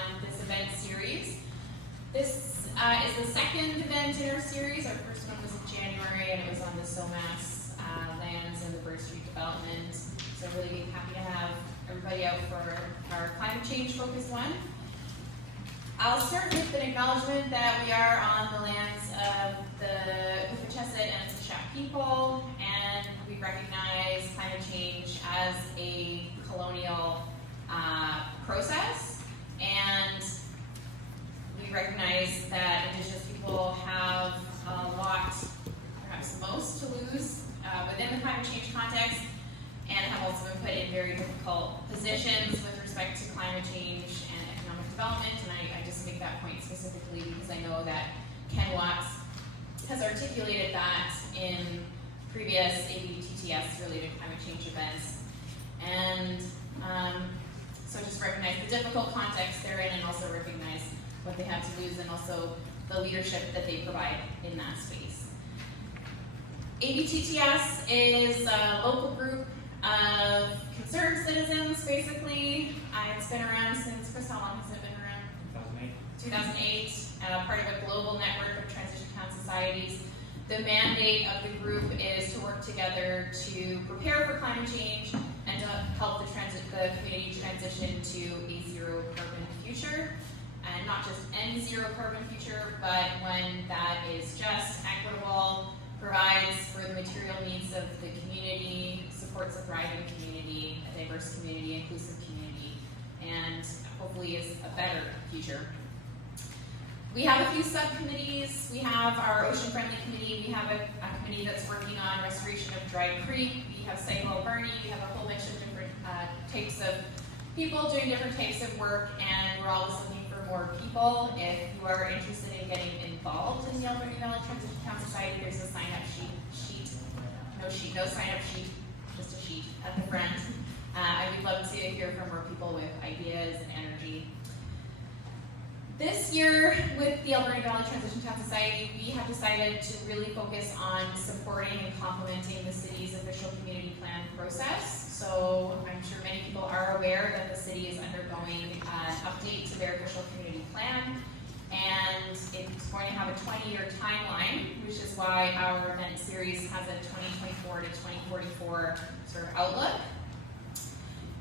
on this event series. This is the second event in our series. Our first one was in January, and it was on the SOMAS lands and the Bird Street development. So really happy to have everybody out for our climate change focused one. I'll start with an acknowledgement that we are on the lands of the Wet'suwet'en and Sisseton people, and we recognize climate change as a colonial process, and we recognize that Indigenous people have a lot, perhaps most, to lose within the climate change context, and have also been put in very difficult positions with respect to climate change and economic development. And I just make that point specifically because I know that Ken Watts has articulated that in previous ABTTS related climate change events. And so just recognize the difficult context they're in, and also recognize what they have to lose, and also the leadership that they provide in that space. ABTTS is a local group of concerned citizens, basically. It's been around since, Chris, how long has it been around? 2008. Part of a global network of transition town societies. The mandate of the group is to work together to prepare for climate change and to help the community transition to a zero carbon future. And not just any zero carbon future, but one that is just, equitable, provides for the material needs of the community, supports a thriving community, a diverse community, inclusive community, and hopefully is a better future. We have a few subcommittees. We have our Ocean Friendly Committee. We have a committee that's working on restoration of Dry Creek. We have Site Alberni. We have a whole bunch of different types of people doing different types of work, and we're always looking for more people. If you are interested in getting involved in the Alberni Valley Transition Town Society, there's a sign-up no sign-up sheet, just a sheet at the front. I would love to hear from more people with ideas and energy. This year, with the Alberni Valley Transition Town Society, we have decided to really focus on supporting and complementing the city's official community plan process. So I'm sure many people are aware that the city is undergoing an update to their official community plan, and it's going to have a 20-year timeline, which is why our event series has a 2024 to 2044 sort of outlook.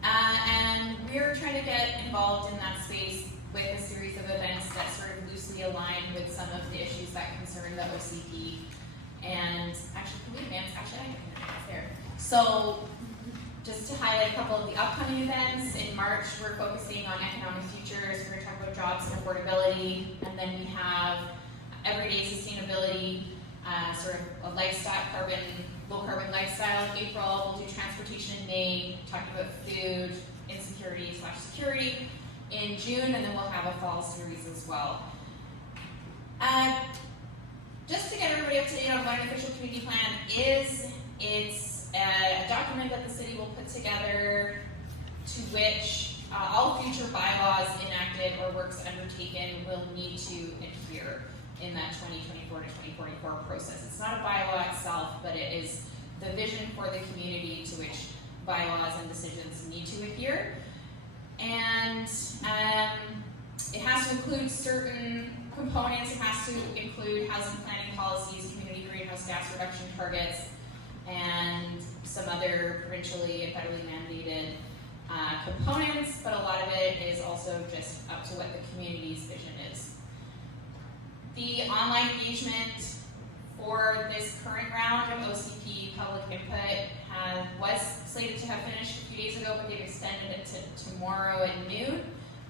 And we're trying to get involved in that space with a series of events that sort of loosely align with some of the issues that concern the OCP. And actually, can we advance? Actually, I can advance there. So, just to highlight a couple of the upcoming events, in March we're focusing on economic futures. We're going to talk about jobs and affordability, and then we have everyday sustainability, sort of a lifestyle, low carbon lifestyle in April. We'll do transportation in May, talking about food insecurity/security in June, and then we'll have a fall series as well. Just to get everybody up to date on what an official community plan is, it's a document that the city will put together to which all future bylaws enacted or works undertaken will need to adhere in that 2024 to 2044 process. It's not a bylaw itself, but it is the vision for the community to which bylaws and decisions need to adhere. And it has to include certain components. It has to include housing planning policies, community greenhouse gas reduction targets, and some other provincially and federally mandated components, but a lot of it is also just up to what the community's vision is. The online engagement for this current round of OCP public input was slated to have finished a few days ago, but they've extended it to tomorrow at noon.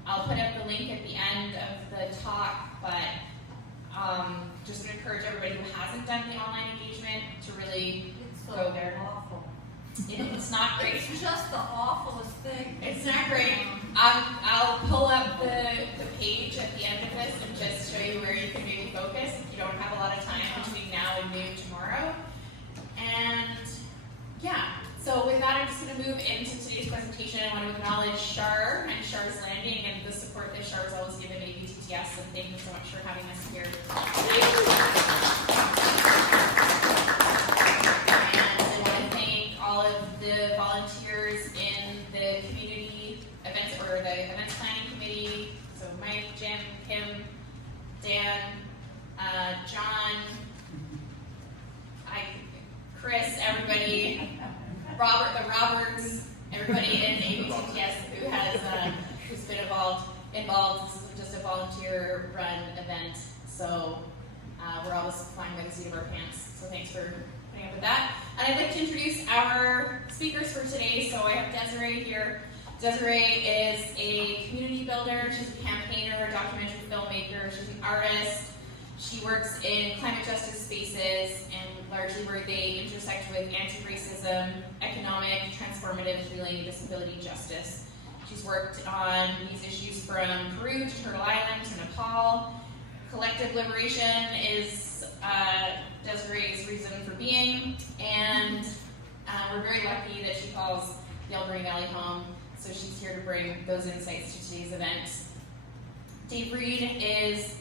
I'll put up the link at the end of the talk, but just to encourage everybody who hasn't done the online engagement to really go there. Awful. It's not great. It's just the awfulest thing. It's not great. I'll pull up the page at the end of this and just show you where you can maybe focus if you don't have a lot of time between now and noon tomorrow. And yeah, so with that, I'm just going to move into today's presentation. I want to acknowledge Chars and Chars Landing and the support that Chars always given ABTTS, and thank you so much for having us here. And I want to thank all of the volunteers in the community events or the events planning committee Dan, John, Chris, everybody, Robert, the Roberts, everybody in ABTTS who's been involved. This is just a volunteer-run event, so we're all just flying by the seat of our pants. So thanks for putting up with that. And I'd like to introduce our speakers for today. So I have Desiree here. Desiree is a community builder. She's a campaigner, a documentary filmmaker. She's an artist. She works in climate justice spaces and largely where they intersect with anti-racism, economic, transformative healing, disability justice. She's worked on these issues from Peru to Turtle Island to Nepal. Collective liberation is Desiree's reason for being, and we're very lucky that she calls the Alberni Valley home, so she's here to bring those insights to today's event. Reid is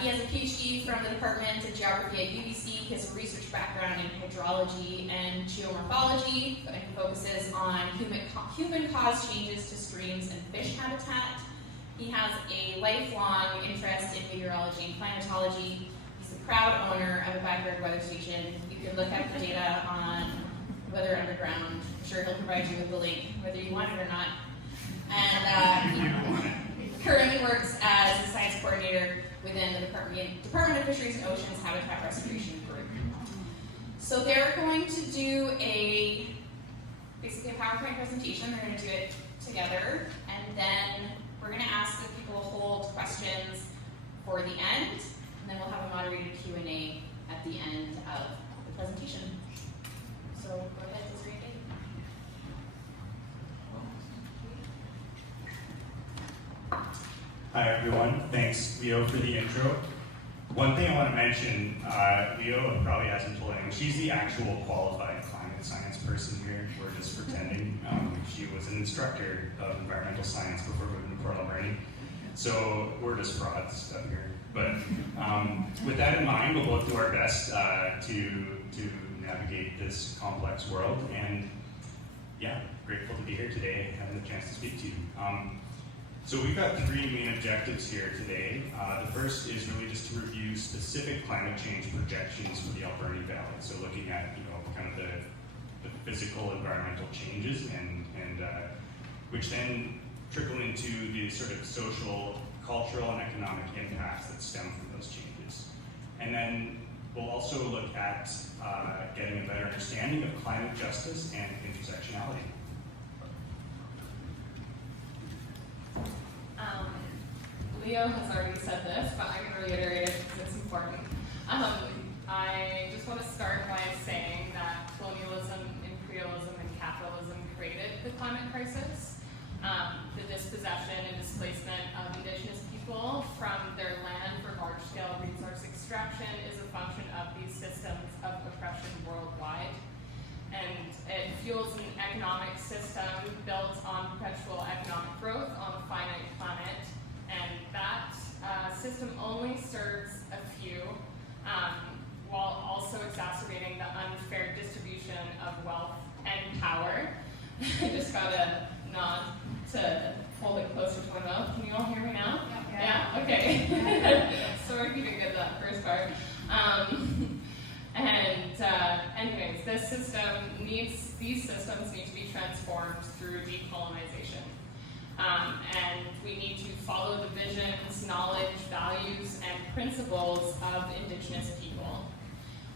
he has a PhD from the Department of Geography at UBC. He has a research background in hydrology and geomorphology, and he focuses on human-caused changes to streams and fish habitat. He has a lifelong interest in meteorology and climatology. He's a proud owner of a backyard weather station. You can look at the data on Weather Underground. I'm sure he'll provide you with the link, whether you want it or not. And he currently works as a science coordinator within the Department of Fisheries and Oceans Habitat Restoration Group. So they're going to do basically a PowerPoint presentation. They're going to do it together, and then we're going to ask that people hold questions for the end, and then we'll have a moderated Q&A at the end of the presentation. So go ahead, Desiree. Hi everyone, thanks Leo for the intro. One thing I want to mention, Leo probably hasn't told anyone, she's the actual qualified climate science person here. We're just pretending. She was an instructor of environmental science before moving to Port Alberni. So we're just frauds up here. But with that in mind, we'll both do our best to navigate this complex world. And yeah, grateful to be here today, having the chance to speak to you. So we've got three main objectives here today. The first is really just to review specific climate change projections for the Alberni Valley. So looking at kind of the physical environmental changes and which then trickle into the sort of social, cultural, and economic impacts that stem from those changes. And then we'll also look at getting a better understanding of climate justice and intersectionality. Leo has already said this, but I'm going to reiterate it because it's important. I just want to start by saying that colonialism, imperialism, and capitalism created the climate crisis. The dispossession and displacement of Indigenous people from their land for large-scale resource extraction is a function of these systems of oppression worldwide. And it fuels an economic system built on perpetual economic growth on a finite planet. And that system only serves a few, while also exacerbating the unfair distribution of wealth and power. I just got a nod to hold it closer to my mouth. Can you all hear me now? Yeah? Okay. Sorry if you didn't get that first part. Anyways, these systems need to be transformed through decolonization. And we need to follow the visions, knowledge, values, and principles of Indigenous people.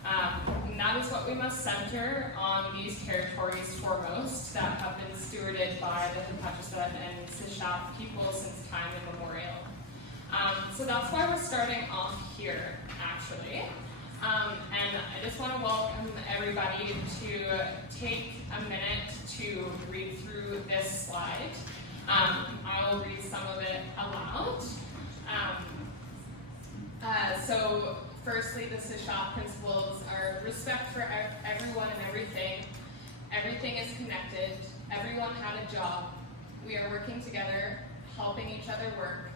And that is what we must center on these territories foremost that have been stewarded by the Hapachasut and Sishap people since time immemorial. So that's why we're starting off here, actually. And I just want to welcome everybody to take a minute to read through this slide. I'll read some of it aloud. So firstly, the Sishap principles are respect for everyone and everything. Everything is connected. Everyone had a job. We are working together, helping each other work,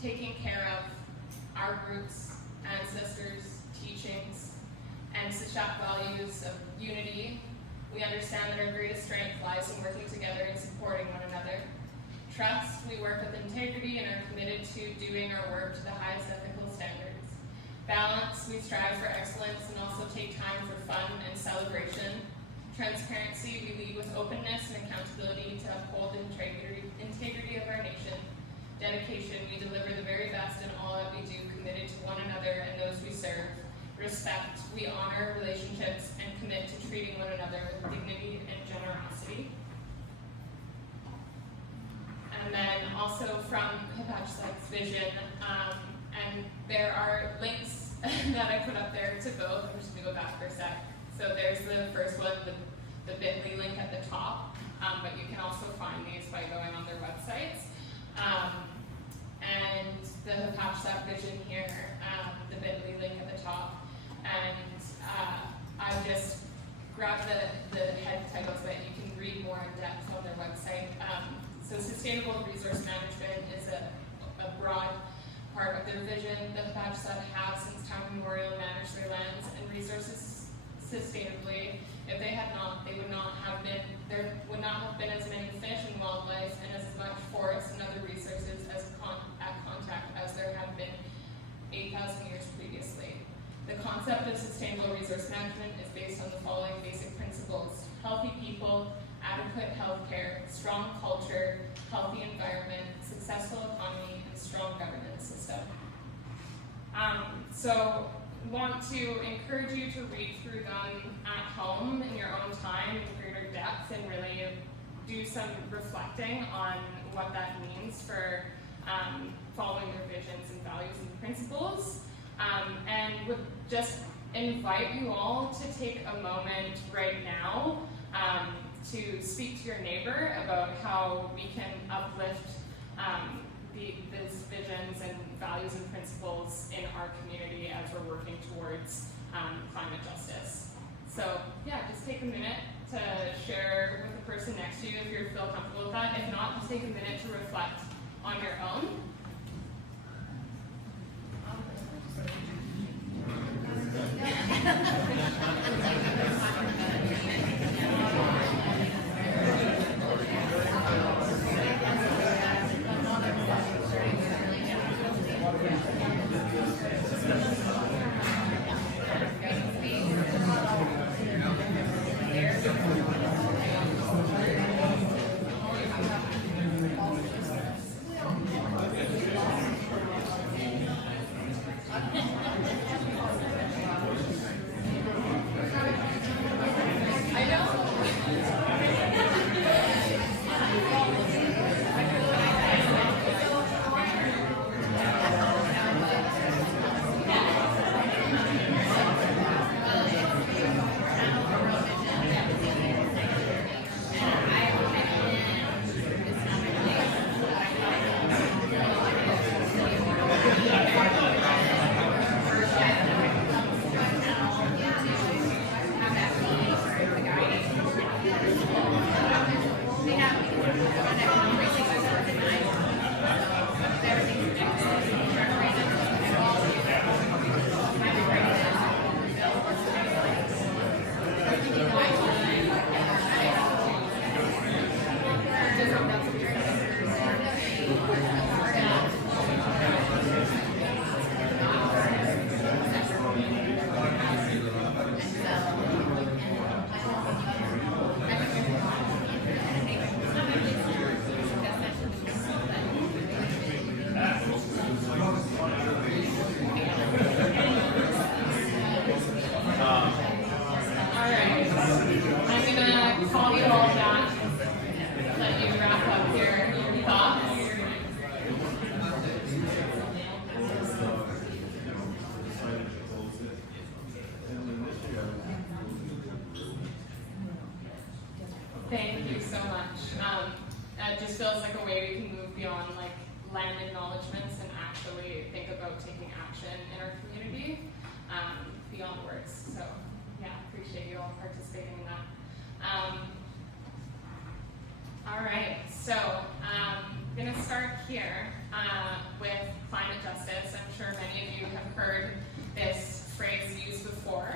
taking care of our roots, ancestors, teachings, and Sishap values of unity. We understand that our greatest strength lies in working together and supporting one another. Trust, we work with integrity and are committed to doing our work to the highest Balance, we strive for excellence and also take time for fun and celebration. Transparency, we lead with openness and accountability to uphold the integrity of our nation. Dedication, we deliver the very best in all that we do, committed to one another and those we serve. Respect, we honor relationships and commit to treating one another with dignity and generosity. And then also from Hipatch's vision, and there are links that I put up there to both. I'm just going to go back for a sec. So there's the first one, the bit.ly link at the top, but you can also find these by going on their websites. And the Hipatch vision here, the bit.ly link at the top. And I just grabbed the head titles that you can read more in depth on their website. So sustainable resource management is a broad part of their vision. The Hipatch have since time immemorial managed their lands and resources sustainably. If they had not, there would not have been as many fish and wildlife and as much forest and other resources at contact as there have been 8,000 years previously. The concept of sustainable resource management is based on the following basic principles: healthy people, adequate health care, strong culture, healthy environment, successful economy, and strong governance system. So want to encourage you to read through them at home in your own time in greater depth and really do some reflecting on what that means for following their visions and values and principles. And would just invite you all to take a moment right now to speak to your neighbor about how we can uplift these visions and values and principles in our community as we're working towards climate justice. So yeah, just take a minute to share with the person next to you if you feel comfortable with that. If not, just take a minute to reflect on your own. Thank you so much. It just feels like a way we can move beyond like land acknowledgements and actually think about taking action in our community beyond words. So yeah, appreciate you all participating in that. All right, so I'm going to start here with climate justice. I'm sure many of you have heard this phrase used before.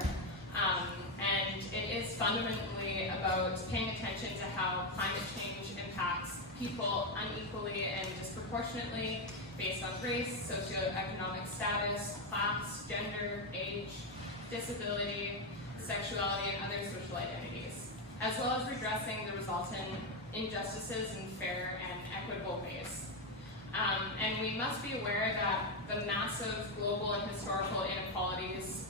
And it is fundamentally about paying attention to how climate change impacts people unequally and disproportionately based on race, socioeconomic status, class, gender, age, disability, sexuality, and other social identities, as well as redressing the resultant injustices in fair and equitable ways. And we must be aware that the massive global and historical inequalities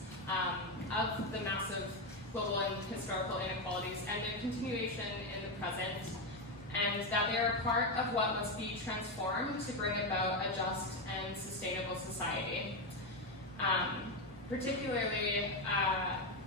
and their continuation in the present, and that they are part of what must be transformed to bring about a just and sustainable society. Particularly,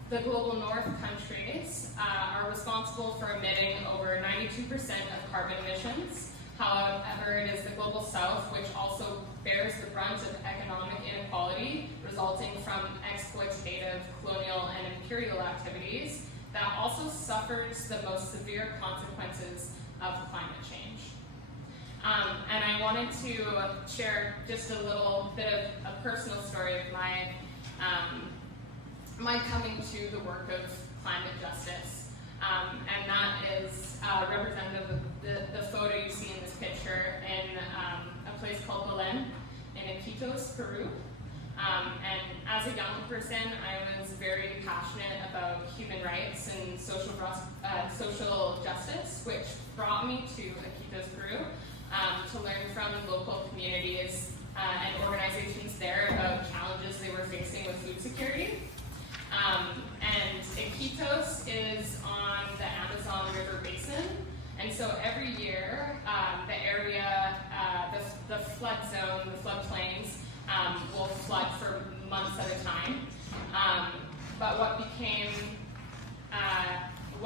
the global north countries are responsible for emitting over 92% of carbon emissions. However, it is the global south which also bears the brunt of economic inequality resulting from exploitative, colonial, and imperial activities that also suffers the most severe consequences of climate change. And I wanted to share just a little bit of a personal story of my coming to the work of climate justice. And that is representative of the photo you see in this picture in a place called Belén in Iquitos, Peru. And as a young person, I was very passionate about human rights and social justice, which brought me to Iquitos, Peru, to learn from local communities and organizations there about challenges they were facing with food security. And Iquitos is on the Amazon River Basin, and so every year the area, the flood zone, the floodplains, will flood for months at a time. But what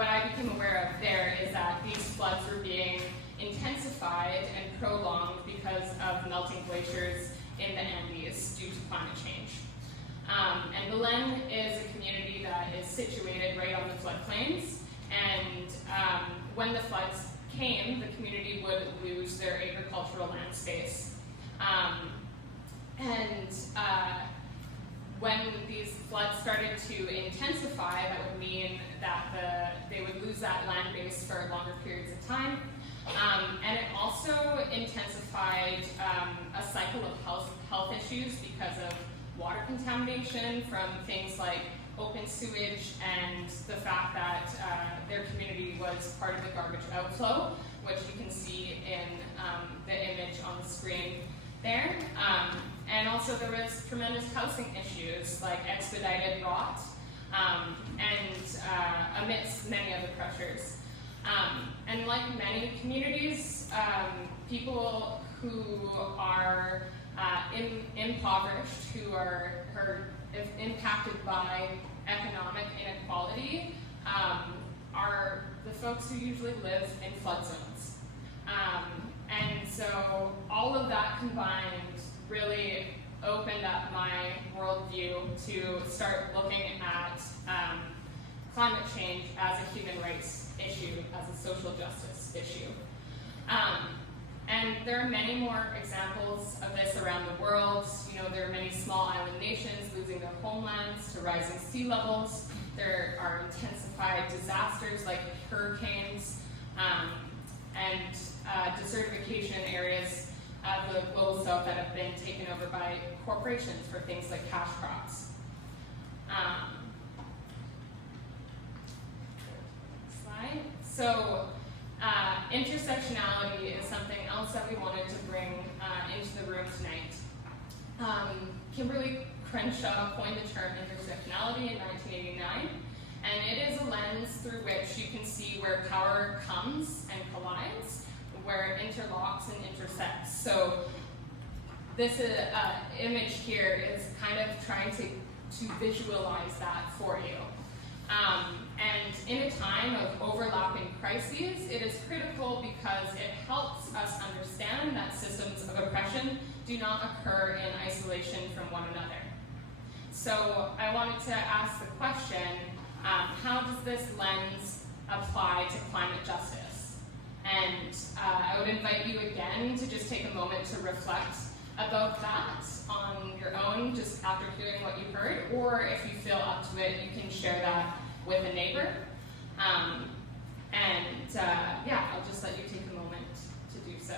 I became aware of there is that these floods were being intensified and prolonged because of melting glaciers in the Andes due to climate change. And Belén is a community that is situated right on the floodplains, and when the floods came, the community would lose their agricultural land space. When these floods started to intensify, that would mean that they would lose that land base for longer periods of time. And it also intensified a cycle of health issues because of water contamination from things like open sewage and the fact that their community was part of the garbage outflow, which you can see in the image on the screen there. And also there was tremendous housing issues like expedited rot and amidst many other pressures. And like many communities, people who are impoverished, who are impacted by economic inequality, are the folks who usually live in flood zones. And so all of that combined really opened up my worldview to start looking at climate change as a human rights issue, as a social justice issue. And there are many more examples of this around the world. You know, there are many small island nations losing their homelands to rising sea levels. There are intensified disasters like hurricanes and desertification areas of the global south that have been taken over by corporations for things like cash crops. Slide. So intersectionality is something else that we wanted to bring into the room tonight. Kimberly Crenshaw coined the term intersectionality in 1989, and it is a lens through which you can see where power comes and collides, where it interlocks and intersects. So this image here is kind of trying to visualize that for you. And in a time of overlapping crises, it is critical because it helps us understand that systems of oppression do not occur in isolation from one another. So I wanted to ask the question, how does this lens apply to climate justice? And I would invite you again to just take a moment to reflect about that on your own, just after hearing what you heard, or if you feel up to it, you can share that with a neighbor. I'll just let you take a moment to do so.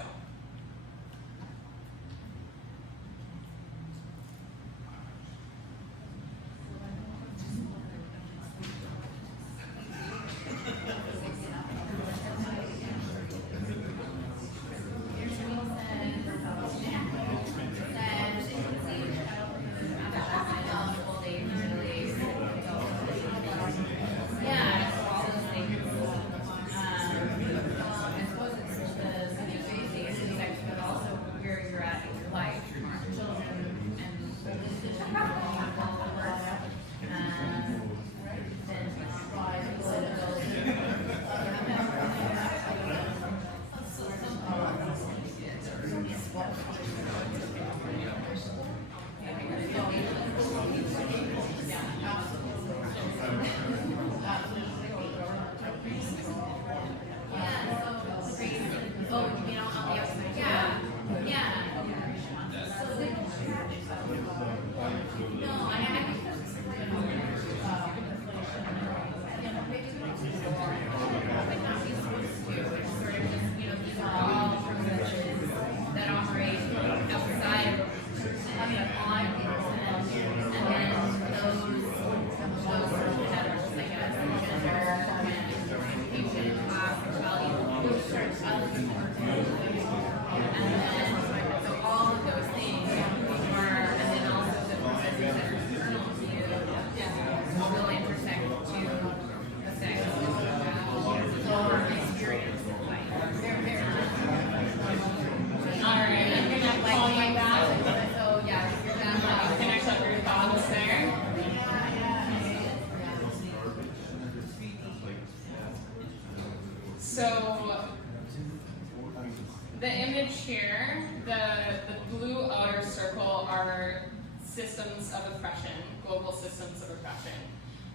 systems of oppression, global systems of oppression.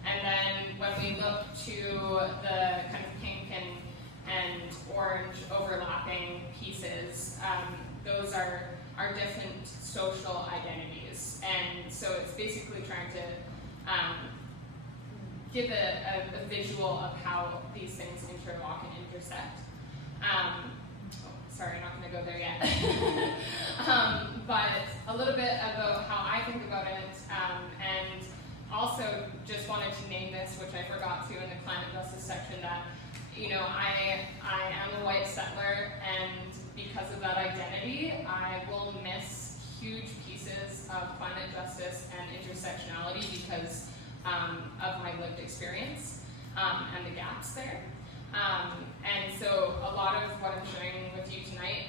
And then when we look to the kind of pink and orange overlapping pieces, those are different social identities. And so it's basically trying to give a visual of how these things interlock and intersect. Sorry, I'm not going to go there yet. But a little bit about how I think about it, and also just wanted to name this, which I forgot to in the climate justice section, that I am a white settler, and because of that identity, I will miss huge pieces of climate justice and intersectionality because of my lived experience and the gaps there. And so a lot of what I'm sharing with you tonight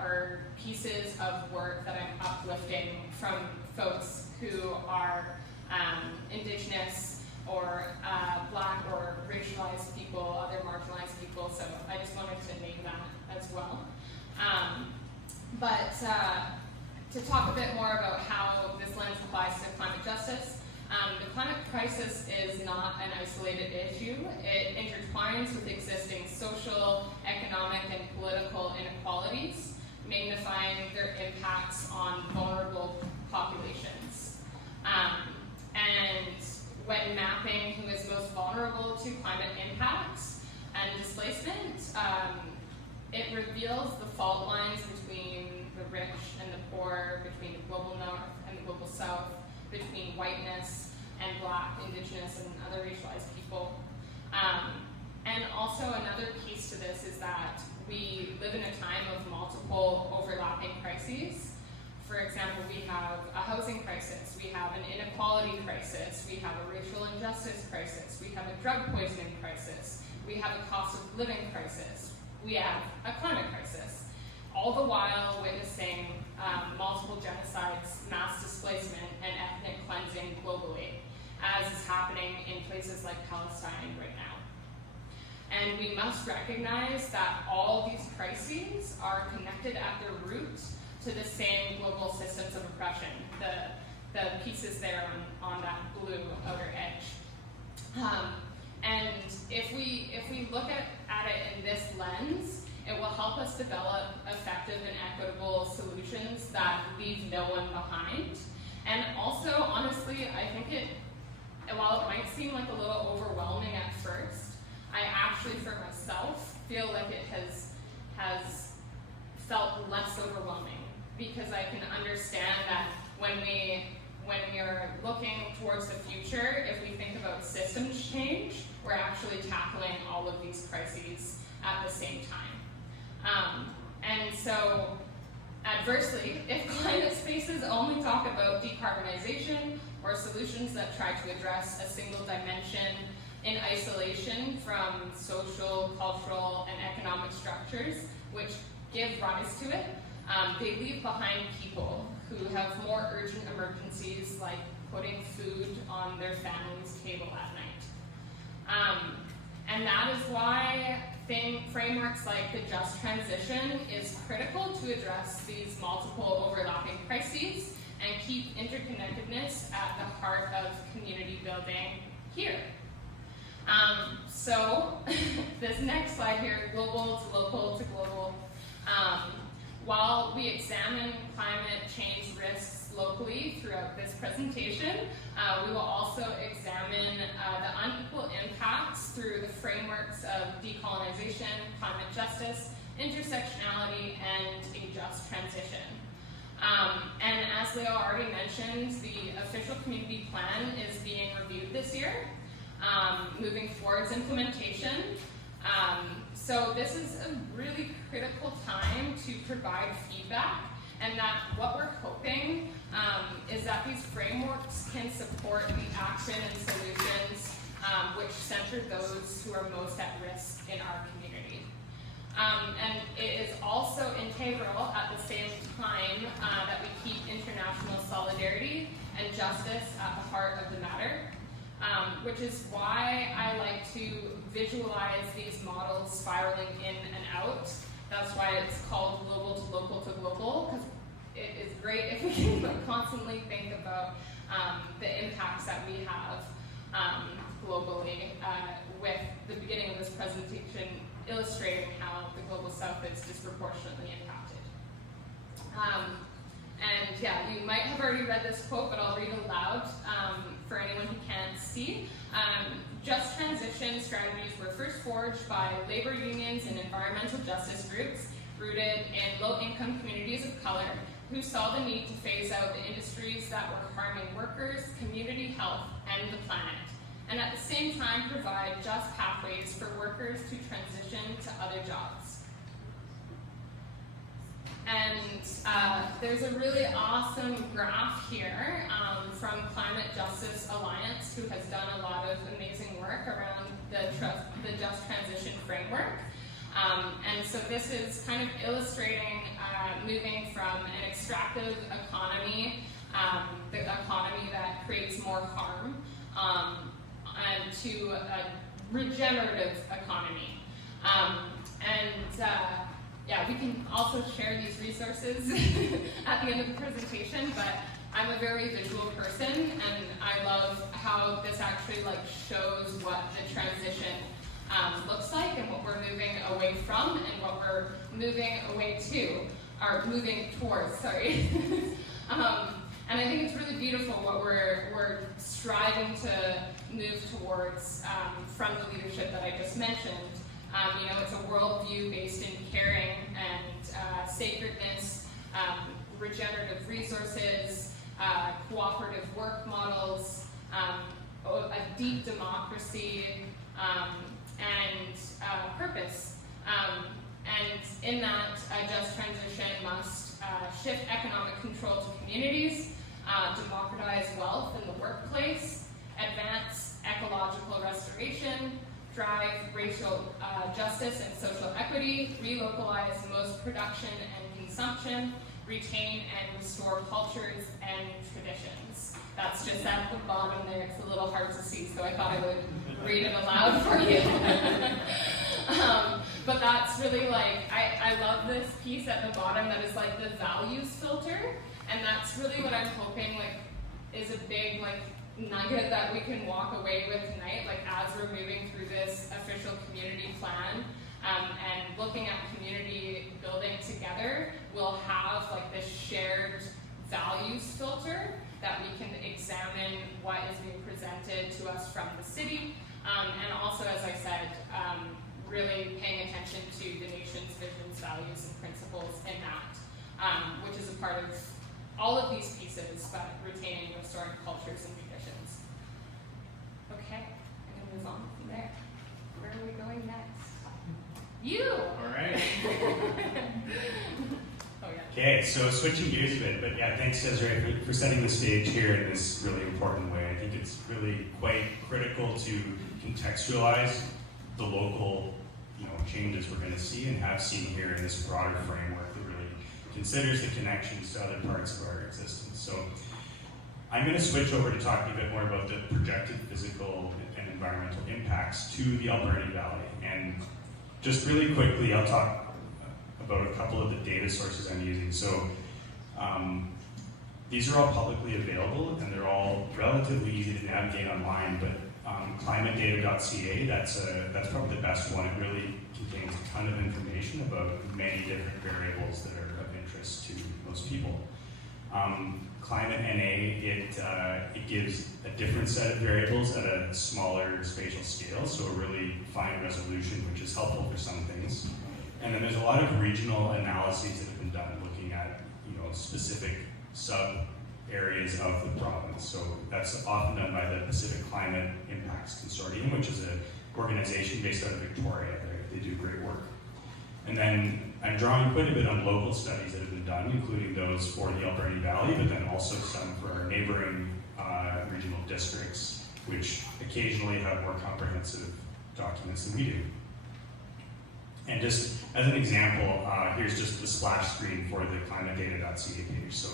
are pieces of work that I'm uplifting from folks who are Indigenous or Black or racialized people, other marginalized people. So I just wanted to name that as well. But to talk a bit more about how this lens applies to climate justice, the climate crisis is not an isolated issue. It intertwines with existing social, economic, and political inequalities, magnifying their impacts on vulnerable populations. And when mapping who is most vulnerable to climate impacts and displacement, it reveals the fault lines between the rich and the poor, between the global north and the global south, between whiteness and Black, Indigenous, and other racialized people. And also another piece to this is that we live in a time of multiple overlapping crises. For example, we have a housing crisis, we have an inequality crisis, we have a racial injustice crisis, we have a drug poisoning crisis, we have a cost of living crisis, we have a climate crisis, all the while witnessing multiple genocides, mass displacement, and ethnic cleansing globally, as is happening in places like Palestine right now. And we must recognize that all these crises are connected at their root to the same global systems of oppression, the pieces there on that blue outer edge. And if we look at it in this lens, it will help us develop effective and equitable solutions that leave no one behind. And also, honestly, I think while it might seem like a little overwhelming at first, I actually, for myself, feel like it has felt less overwhelming, because I can understand that when we are looking towards the future, if we think about systems change, we're actually tackling all of these crises at the same time. And so, adversely, if climate spaces only talk about decarbonization or solutions that try to address a single dimension in isolation from social, cultural, and economic structures which give rise to it, they leave behind people who have more urgent emergencies like putting food on their family's table at night. And that is why frameworks like the just transition is critical to address these multiple overlapping crises and keep interconnectedness at the heart of community building here. So this next slide here, global to local to global. While we examine climate change risks locally throughout this presentation, we will also examine the unequal impacts through the frameworks of decolonization, climate justice, intersectionality, and a just transition. And as Leo already mentioned, the official community plan is being reviewed this year, moving towards implementation. So this is a really critical time to provide feedback, and that what we're hoping is that these frameworks can support the action and solutions which center those who are most at risk in our community. And it is also integral at the same time that we keep international solidarity and justice at the heart of the matter, which is why I like to visualize these models spiraling in and out. That's why it's called global to local to global, because it is great if we can like, constantly think about the impacts that we have globally, with the beginning of this presentation illustrating how the Global South is disproportionately impacted. And yeah, you might have already read this quote, but I'll read it aloud for anyone who can't see. Just transition strategies were first forged by labor unions and environmental justice groups rooted in low-income communities of color who saw the need to phase out the industries that were harming workers, community health, and the planet, and at the same time provide just pathways for workers to transition to other jobs. And there's a really awesome graph here from Climate Justice Alliance, who has done a lot of amazing work around the Just Transition framework. And so this is kind of illustrating moving from an extractive economy, the economy that creates more harm, and to a regenerative economy. Yeah, we can also share these resources at the end of the presentation, but I'm a very visual person, and I love how this actually like shows what the transition looks like and what we're moving away from and what we're moving away to, or moving towards, sorry. And I think it's really beautiful what we're striving to move towards from the leadership that I just mentioned. You know, it's a worldview based in caring and sacredness, regenerative resources, cooperative work models, a deep democracy, and purpose. And in that, a just transition must shift economic control to communities, democratize wealth in the workplace, advance ecological restoration, drive racial justice and social equity, relocalize most production and consumption, retain and restore cultures and traditions. That's just at the bottom there. It's a little hard to see, so I thought I would read it aloud for you. But that's really like, I love this piece at the bottom that is like the values filter, and that's really what I'm hoping like is a big like nugget that we can walk away with tonight, like as we're moving through this official community plan and looking at community building together, we'll have like this shared values filter that we can examine what is being presented to us from the city, and also, as I said, really paying attention to the nation's visions, values, and principles in that, which is a part of all of these pieces, but retaining and restoring cultures and traditions. Okay, I'm going to move on from there. Where are we going next? You! All right. Oh, yeah. Okay, so switching gears a bit, but yeah, thanks Desiree for setting the stage here in this really important way. I think it's really quite critical to contextualize the local, changes we're going to see and have seen here in this broader framework that really considers the connections to other parts of our existence. So I'm going to switch over to talking a bit more about the projected physical and environmental impacts to the Alberni Valley. And just really quickly, I'll talk about a couple of the data sources I'm using. So these are all publicly available, and they're all relatively easy to navigate online, but climatedata.ca, that's probably the best one. It really contains a ton of information about many different variables that are of interest to most people. Climate NA, it gives a different set of variables at a smaller spatial scale, so a really fine resolution, which is helpful for some things. And then there's a lot of regional analyses that have been done looking at specific sub areas of the province. So that's often done by the Pacific Climate Impacts Consortium, which is an organization based out of Victoria. They do great work. And then I'm drawing quite a bit on local studies that have been done, including those for the Alberni Valley, but then also some for our neighboring regional districts, which occasionally have more comprehensive documents than we do. And just as an example, here's just the splash screen for the climatedata.ca page. So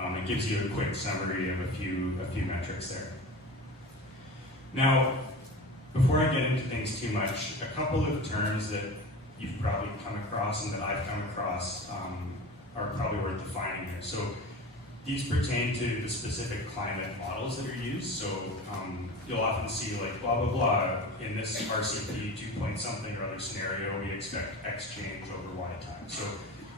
it gives you a quick summary of a few metrics there. Now, before I get into things too much, a couple of terms that you've probably come across and that I've come across are probably worth defining here. So these pertain to the specific climate models that are used. So you'll often see like blah, blah, blah, in this RCP 2 point something or other scenario, we expect X change over Y time. So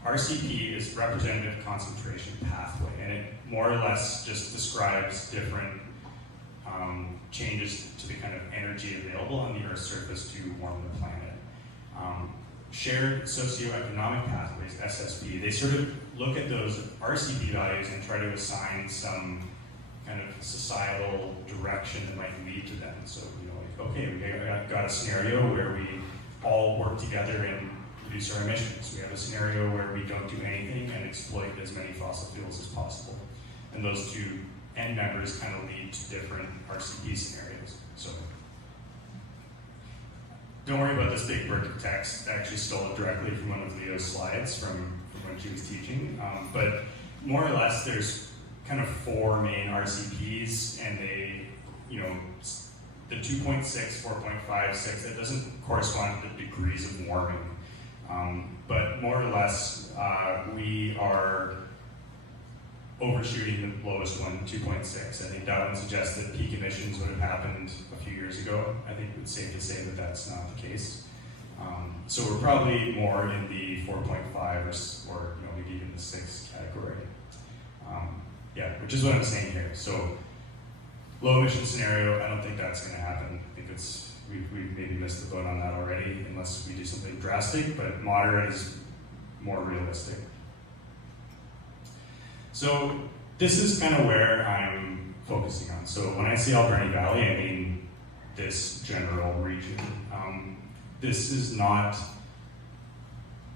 RCP is representative concentration pathway, and it more or less just describes different changes to the kind of energy available on the Earth's surface to warm the planet. Shared socioeconomic pathways, SSP, they sort of look at those RCP values and try to assign some kind of societal direction that might lead to them. So, like, okay, we got a scenario where we all work together and reduce our emissions. We have a scenario where we don't do anything and exploit as many fossil fuels as possible. And those two end members kind of lead to different RCP scenarios. So don't worry about this big brick of text. I actually stole it directly from one of Leo's slides from when she was teaching. But more or less, there's kind of 4 main RCPs, and they, the 2.6, 4.5, 6, that doesn't correspond to the degrees of warming. But more or less, we are overshooting the lowest one, 2.6. I think that one suggests that peak emissions would have happened a few years ago. I think it's safe to say that that's not the case. So we're probably more in the 4.5 or maybe even the 6 category. Yeah, which is what I'm saying here. So low emission scenario, I don't think that's going to happen. I think we've maybe missed the boat on that already, unless we do something drastic. But moderate is more realistic. So this is kind of where I'm focusing on. So when I say Alberni Valley, I mean this general region. This is not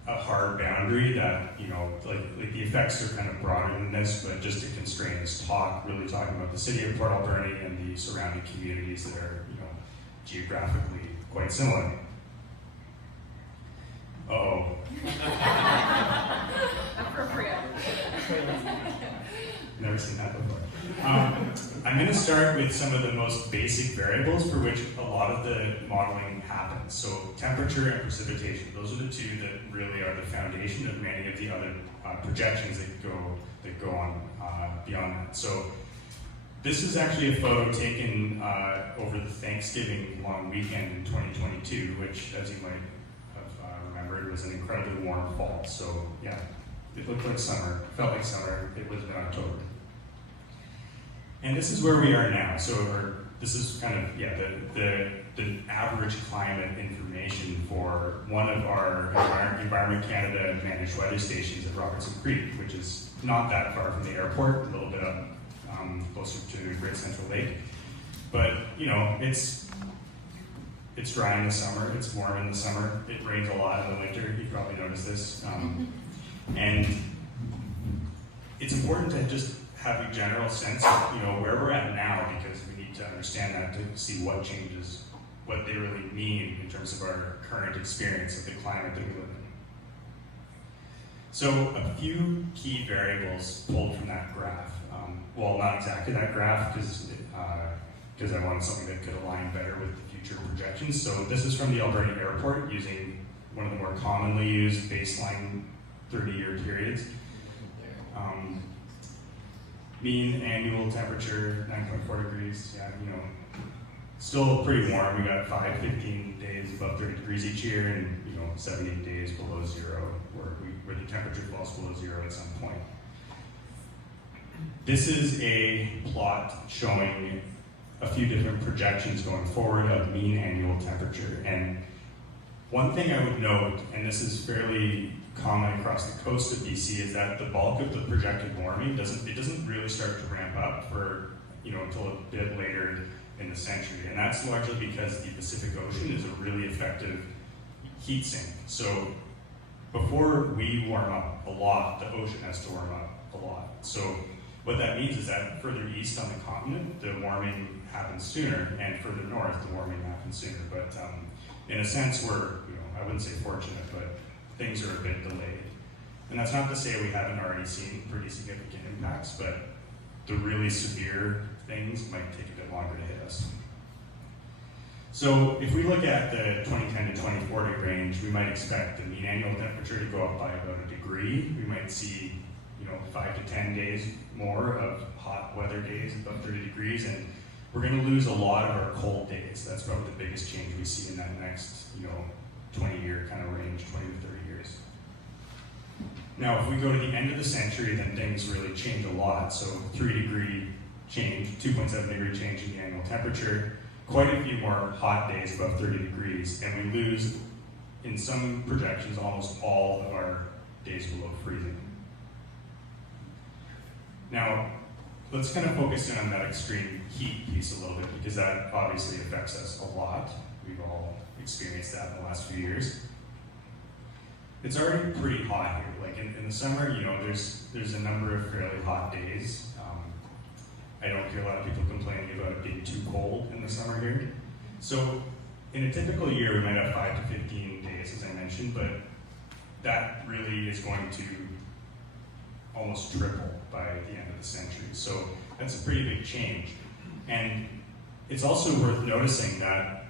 a hard boundary that, like the effects are kind of broader than this, but just to constrain this talk, really talking about the city of Port Alberni and the surrounding communities that are, geographically quite similar. Uh-oh. Appropriate. Never seen that before. I'm going to start with some of the most basic variables for which a lot of the modeling happens. So temperature and precipitation, those are the two that really are the foundation of many of the other projections that go on beyond that. So this is actually a photo taken over the Thanksgiving long weekend in 2022, which, as you might have remembered, was an incredibly warm fall. So yeah, it looked like summer, felt like summer. It was in October. And this is where we are now. So this is kind of, the average climate information for one of our Environment Canada managed weather stations at Robertson Creek, which is not that far from the airport, a little bit up closer to Great Central Lake. But, it's dry in the summer, it's warm in the summer, it rains a lot in the winter, you've probably noticed this. And it's important to just have a general sense of where we're at now, because we need to understand that to see what changes, what they really mean in terms of our current experience of the climate that we live in. So a few key variables pulled from that graph. Well, not exactly that graph, because I wanted something that could align better with the future projections. So this is from the Alberni Airport, using one of the more commonly used baseline 30-year periods. Mean annual temperature, 9.4 degrees. Yeah, still pretty warm. We got 15 days above 30 degrees each year, and 78 days below zero, where the temperature falls below zero at some point. This is a plot showing a few different projections going forward of mean annual temperature. And one thing I would note, and this is fairly common across the coast of BC, is that the bulk of the projected warming doesn't really start to ramp up for until a bit later in the century, and that's largely because the Pacific Ocean is a really effective heat sink. So before we warm up a lot, the ocean has to warm up a lot. So what that means is that further east on the continent, the warming happens sooner, and further north, the warming happens sooner. But in a sense, we're I wouldn't say fortunate, but things are a bit delayed. And that's not to say we haven't already seen pretty significant impacts, but the really severe things might take a bit longer to hit us. So if we look at the 2010 to 2040 range, we might expect the mean annual temperature to go up by about a degree. We might see 5 to 10 days more of hot weather days above 30 degrees, and we're going to lose a lot of our cold days. That's probably the biggest change we see in that next 20-year kind of range, 20 to 30 years. Now, if we go to the end of the century, then things really change a lot. So 3-degree change, 2.7 degree change in the annual temperature, quite a few more hot days above 30 degrees, and we lose, in some projections, almost all of our days below freezing. Now, let's kind of focus in on that extreme heat piece a little bit, because that obviously affects us a lot. We've all experienced that in the last few years. It's already pretty hot here. Like in the summer, there's a number of fairly hot days. I don't hear a lot of people complaining about it being too cold in the summer here. So in a typical year, we might have 5 to 15 days, as I mentioned, but that really is going to almost triple by the end of the century. So that's a pretty big change. And it's also worth noticing that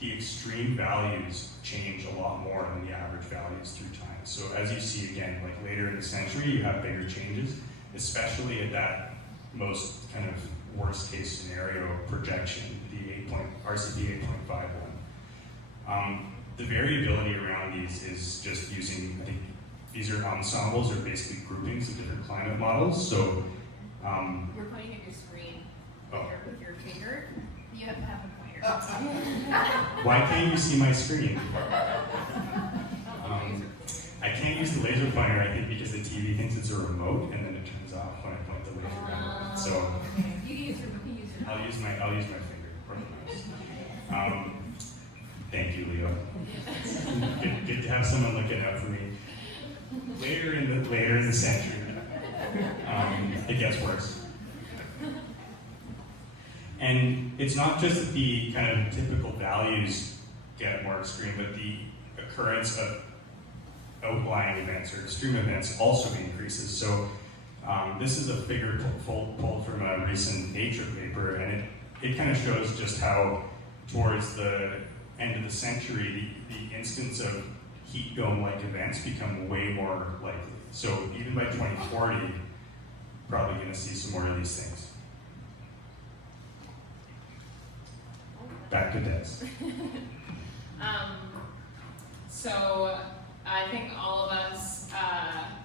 the extreme values change a lot more than the average values through time. So as you see again, like later in the century, you have bigger changes, especially at that most kind of worst case scenario projection, the RCP 8.51. The variability around these is just using, I think these are ensembles, or basically groupings of different climate models. So We're pointing at your screen with your finger. You have to have a pointer. why can't you see my screen? I can't use the laser pointer, I think, because the TV thinks it's a remote, and then it turns off when I point the laser around. So I'll use my finger or the mouse. Thank you, Leo. Good to have someone looking out for me. Later in the century, it gets worse. And it's not just that the kind of typical values get more extreme, but the occurrence of outlying events or extreme events also increases. So this is a figure pulled from a recent Nature paper, and it kind of shows just how towards the end of the century, the instance of heat dome-like events become way more likely. So even by 2040, probably going to see some more of these things. Back to Des. So I think all of us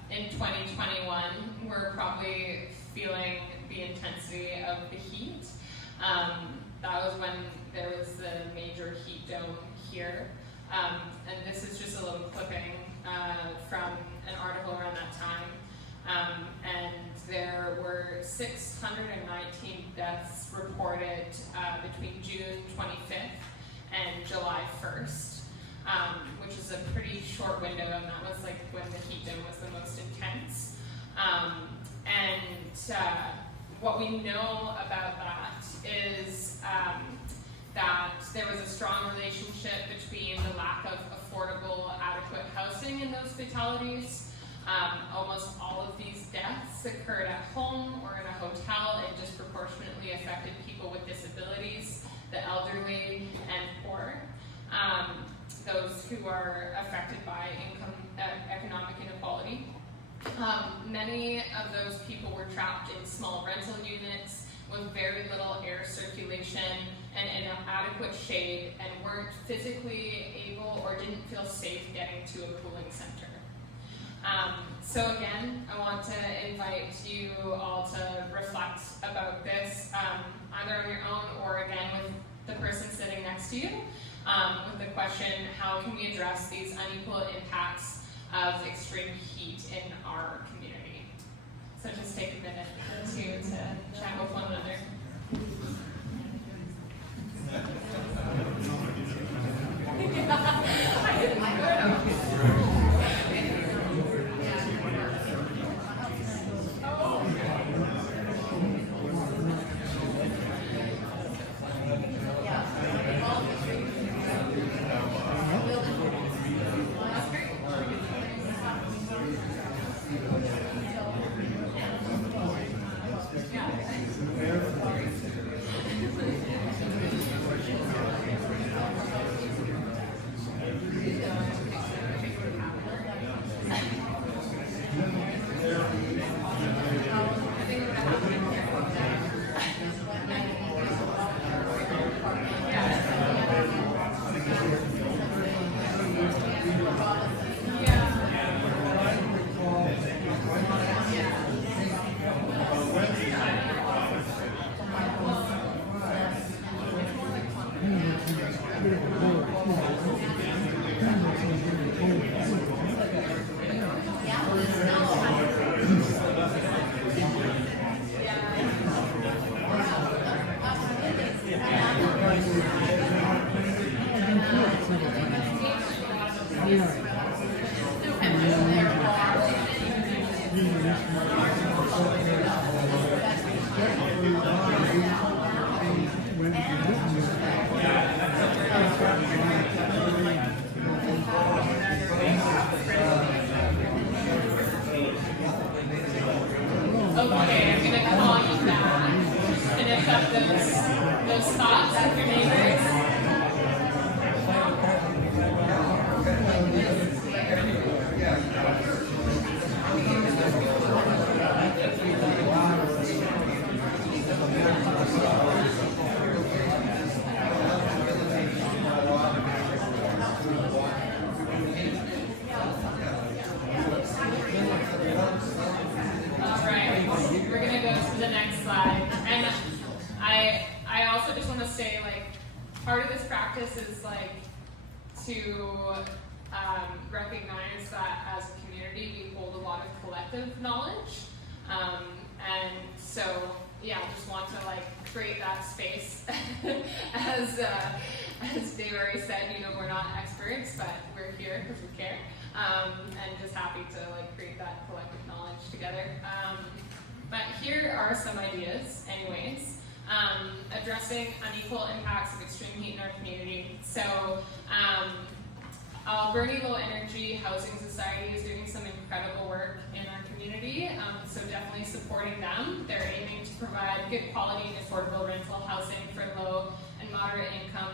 in 2021 were probably feeling the intensity of the heat. That was when there was the major heat dome here. And this is just a little clipping from an article around that time. And there were 619 deaths reported between June 25th and July 1st, which is a pretty short window, and that was like when the heat dome was the most intense. What we know about that is that there was a strong relationship between the lack of affordable, adequate housing and those fatalities. Almost all of these deaths occurred at home or in a hotel and disproportionately affected people with disabilities, the elderly, and poor. Those who are affected by economic inequality. Many of those people were trapped in small rental units with very little air circulation and inadequate shade, and weren't physically able or didn't feel safe getting to a cooling center. So again, I want to invite you all to reflect about this, either on your own or again with the person sitting next to you, with the question, how can we address these unequal impacts of extreme heat in our community? So just take a minute or two to chat with one another. Okay, I'm gonna call you back. Finish up those thoughts with your neighbors. Part of this practice is like to recognize that as a community we hold a lot of collective knowledge, and so yeah, just want to like create that space. as Desiree said, you know, we're not experts, but we're here because we care, and just happy to like create that collective knowledge together. But here are some ideas, anyways. Addressing unequal impacts of extreme heat in our community. So, Alberni Low Energy Housing Society is doing some incredible work in our community, so definitely supporting them. They're aiming to provide good quality and affordable rental housing for low and moderate income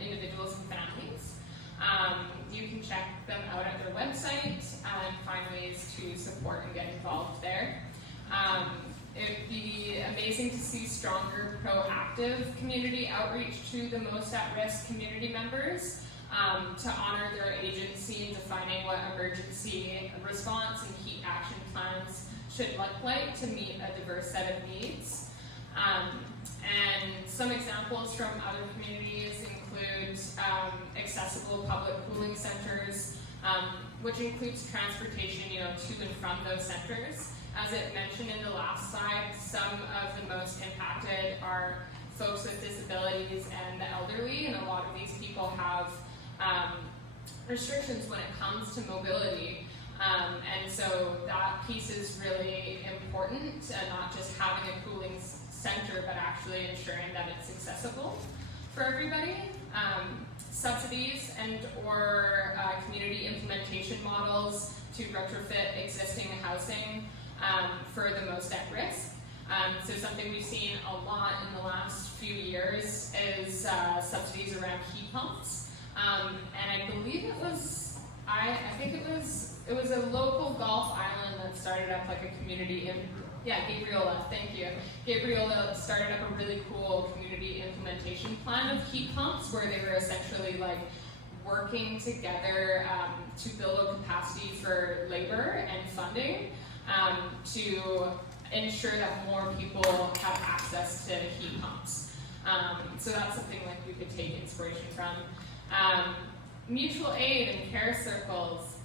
individuals and families. You can check them out at their website and find ways to support and get involved there. It'd be amazing to see stronger proactive community outreach to the most at-risk community members, to honor their agency in defining what emergency response and heat action plans should look like to meet a diverse set of needs. And some examples from other communities include accessible public cooling centers, which includes transportation, you know, to and from those centers. As it mentioned in the last slide, some of the most impacted are folks with disabilities and the elderly, and a lot of these people have restrictions when it comes to mobility. And so that piece is really important, not just having a cooling center, but actually ensuring that it's accessible for everybody. Subsidies and or community implementation models to retrofit existing housing for the most at risk. So something we've seen a lot in the last few years is subsidies around heat pumps. And I believe it was, I think it was a local Gulf island that started up like a community, Gabriola, thank you. Gabriola started up a really cool community implementation plan of heat pumps where they were essentially like working together to build a capacity for labor and funding to ensure that more people have access to heat pumps. So that's something like we could take inspiration from. Mutual aid and care circles,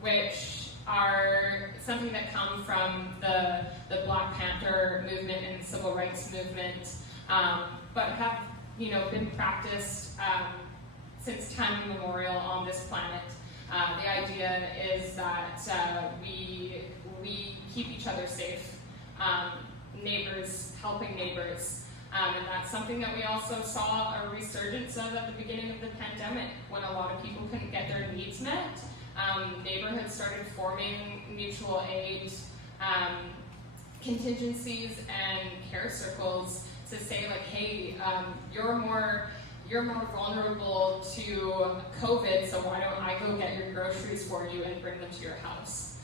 which are something that come from the Black Panther movement and civil rights movement, but have been practiced since time immemorial on this planet. The idea is that we keep each other safe, neighbors helping neighbors. And that's something that we also saw a resurgence of at the beginning of the pandemic when a lot of people couldn't get their needs met. Neighborhoods started forming mutual aid contingencies and care circles to say like, hey, you're more vulnerable to COVID, so why don't I go get your groceries for you and bring them to your house?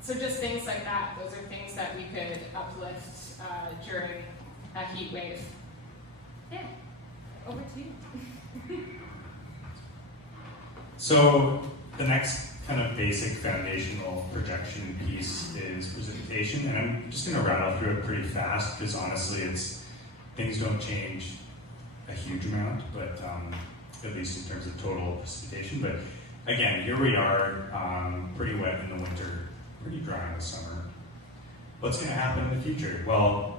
So just things like that, those are things that we could uplift during a heat wave. Yeah, over to you. So the next kind of basic foundational projection piece is precipitation, and I'm just going to rattle through it pretty fast because honestly, things don't change a huge amount, but at least in terms of total precipitation. But again, here we are, pretty wet in the winter, pretty dry in the summer. What's going to happen in the future? Well,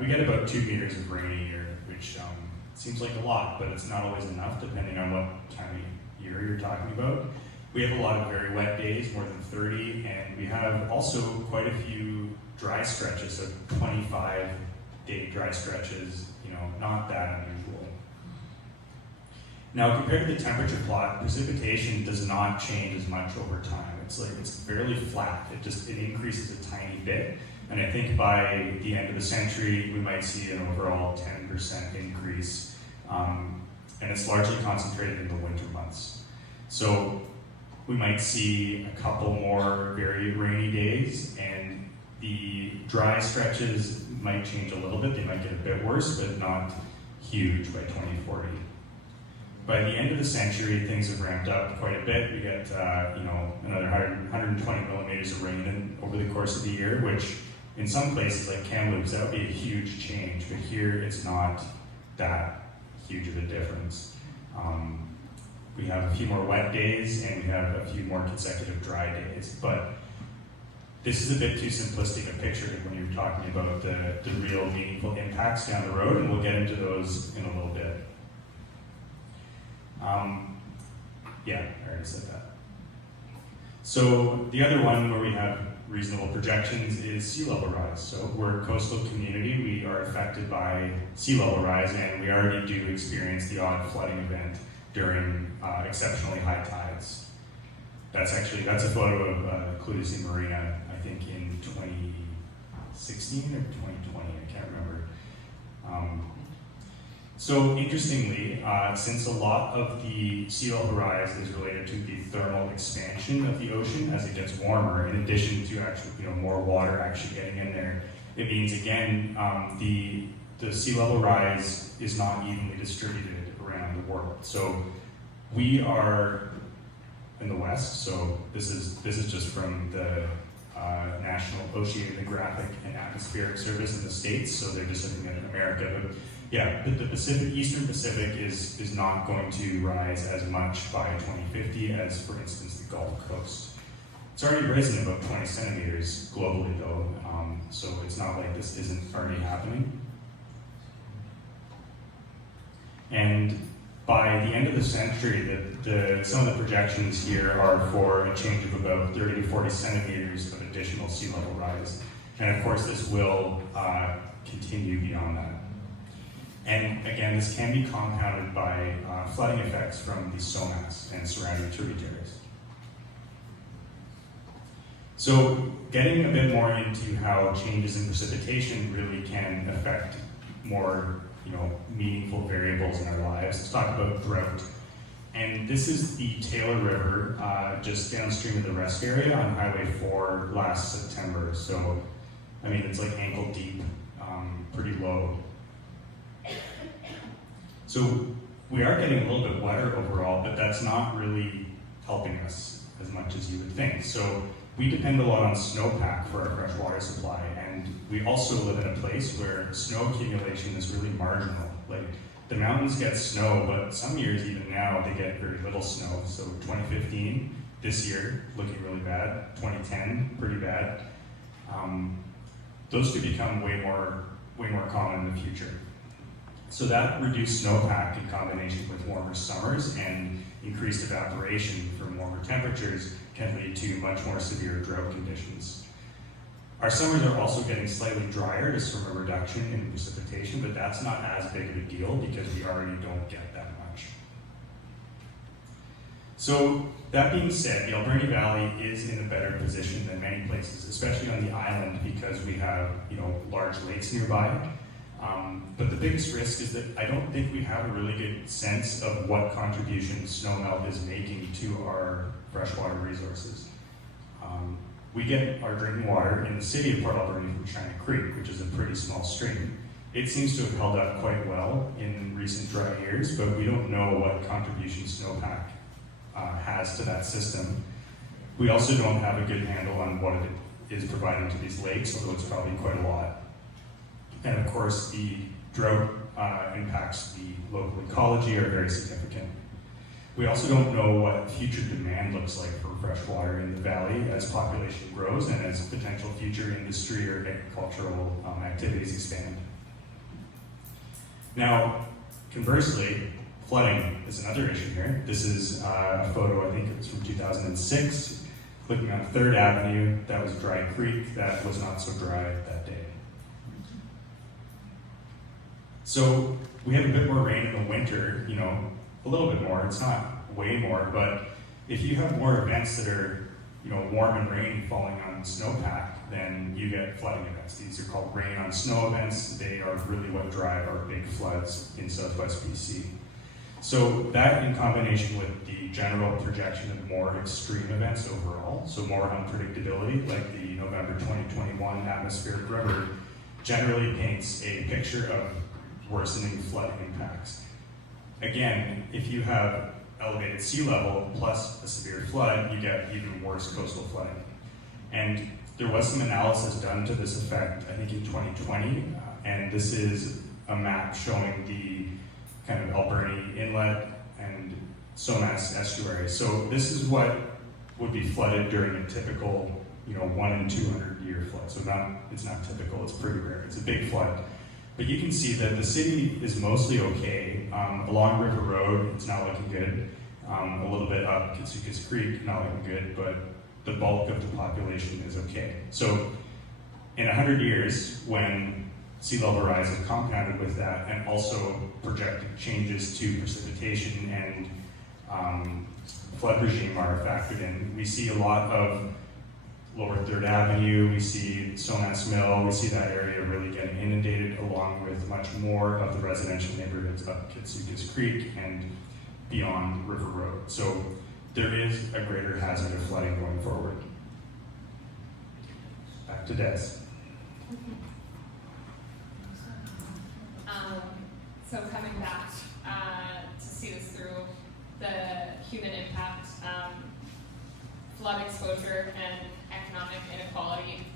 we get about 2 meters of rain a year, which seems like a lot, but it's not always enough depending on what time of year you're talking about. We have a lot of very wet days, more than 30, and we have also quite a few dry stretches, so 25-day dry stretches, not that unusual. Now, compared to the temperature plot, precipitation does not change as much over time. It's fairly flat. It increases a tiny bit. And I think by the end of the century, we might see an overall 10% increase. And it's largely concentrated in the winter months. So we might see a couple more very rainy days, and the dry stretches might change a little bit. They might get a bit worse, but not huge by 2040. By the end of the century, things have ramped up quite a bit. We get another 120 millimeters of rain over the course of the year, which in some places like Kamloops, that would be a huge change, but here it's not that huge of a difference. We have a few more wet days and we have a few more consecutive dry days, but this is a bit too simplistic a picture when you're talking about the real meaningful impacts down the road, and we'll get into those in a little bit. Yeah, I already said that. So the other one where we have reasonable projections is sea level rise. So we're a coastal community, we are affected by sea level rise, and we already do experience the odd flooding event during exceptionally high tides. That's a photo of Clutha Marina, I think in 2016 or 2020, I can't remember. So interestingly, since a lot of the sea level rise is related to the thermal expansion of the ocean as it gets warmer, in addition to actually more water actually getting in there, it means again the sea level rise is not evenly distributed around the world. So we are in the west. So this is just from the National Oceanographic and Atmospheric Service in the States. So they're just looking at America, but yeah, the Eastern Pacific is not going to rise as much by 2050 as, for instance, the Gulf Coast. It's already risen about 20 centimeters globally, though, so it's not like this isn't already happening. And by the end of the century, some of the projections here are for a change of about 30 to 40 centimeters of additional sea level rise. And of course, this will continue beyond that. And again, this can be compounded by flooding effects from the SOMAS and surrounding tributaries. So getting a bit more into how changes in precipitation really can affect more meaningful variables in our lives. Let's talk about drought. And this is the Taylor River, just downstream of the rest area on Highway 4 last September. So, I mean, it's like ankle deep, pretty low. So we are getting a little bit wetter overall, but that's not really helping us as much as you would think. So we depend a lot on snowpack for our fresh water supply, and we also live in a place where snow accumulation is really marginal. Like, the mountains get snow, but some years, even now, they get very little snow. So 2015, this year, looking really bad. 2010, pretty bad. Those could become way more common in the future. So that reduced snowpack in combination with warmer summers and increased evaporation from warmer temperatures can lead to much more severe drought conditions. Our summers are also getting slightly drier just from a reduction in precipitation, but that's not as big of a deal because we already don't get that much. So that being said, the Alberni Valley is in a better position than many places, especially on the island because we have large lakes nearby. But the biggest risk is that I don't think we have a really good sense of what contribution snowmelt is making to our freshwater resources. We get our drinking water in the city of Port Alberni from China Creek, which is a pretty small stream. It seems to have held up quite well in recent dry years, but we don't know what contribution snowpack has to that system. We also don't have a good handle on what it is providing to these lakes, although it's probably quite a lot. And of course, the drought impacts the local ecology are very significant. We also don't know what future demand looks like for fresh water in the valley as population grows and as potential future industry or agricultural activities expand. Now, conversely, Flooding is another issue here. This is a photo, I think it was from 2006, clicking on 3rd Avenue. That was Dry Creek. That was not so dry that day. So we have a bit more rain in the winter, you know, a little bit more. It's not way more, but if you have more events that are, you know, warm and rainy falling on snowpack, then you get flooding events. These are called rain on snow events. They are really what drive our big floods in Southwest BC. So that, in combination with the general projection of more extreme events overall, so more unpredictability, like the November 2021 atmospheric river, generally paints a picture of worsening flood impacts. Again, if you have elevated sea level plus a severe flood, you get even worse coastal flooding. And there was some analysis done to this effect, I think in 2020, and this is a map showing the kind of Alberni Inlet and Somas estuary. So this is what would be flooded during a typical, you know, 1 in 200 year flood. So it's not typical, it's pretty rare. It's a big flood. But you can see that the city is mostly okay. Along River Road, it's not looking good. A little bit up Kitsukas Creek, not looking good, but the bulk of the population is okay. So in 100 years, when sea level rise is compounded with that, and also projected changes to precipitation and flood regime are factored in, we see a lot of lower 3rd Avenue, we see Somas Mill, we see that area really getting inundated, along with much more of the residential neighborhoods up Kitsukas Creek and beyond River Road. So there is a greater hazard of flooding going forward. Back to Des. So coming back to see this through the human impact, flood exposure and economic inequality.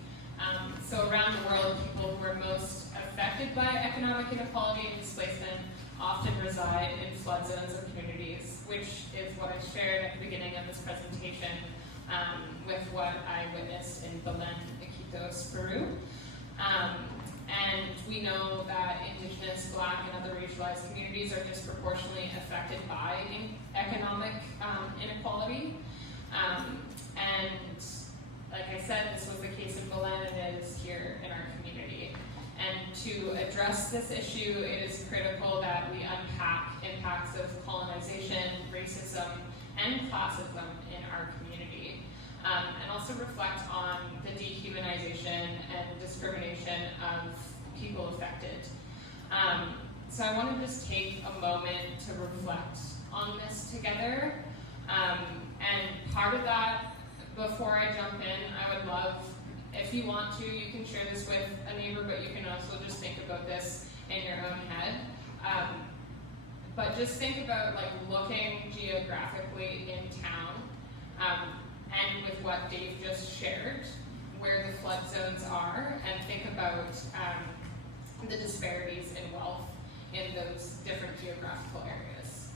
So around the world, people who are most affected by economic inequality and displacement often reside in flood zones or communities, which is what I shared at the beginning of this presentation with what I witnessed in Belen, Iquitos, Peru. And we know that Indigenous, Black, and other racialized communities are disproportionately affected by economic inequality. And like I said, this was the case in Belen, and it is here in our community. And to address this issue, it is critical that we unpack impacts of colonization, racism, and classism in our community. And also reflect on the dehumanization and discrimination of people affected. So I want to just take a moment to reflect on this together. And part of that, before I jump in, I would love, if you want to, you can share this with a neighbor, but you can also just think about this in your own head. But just think about like looking geographically in town, and with what Dave just shared, where the flood zones are, and think about the disparities in wealth in those different geographical areas.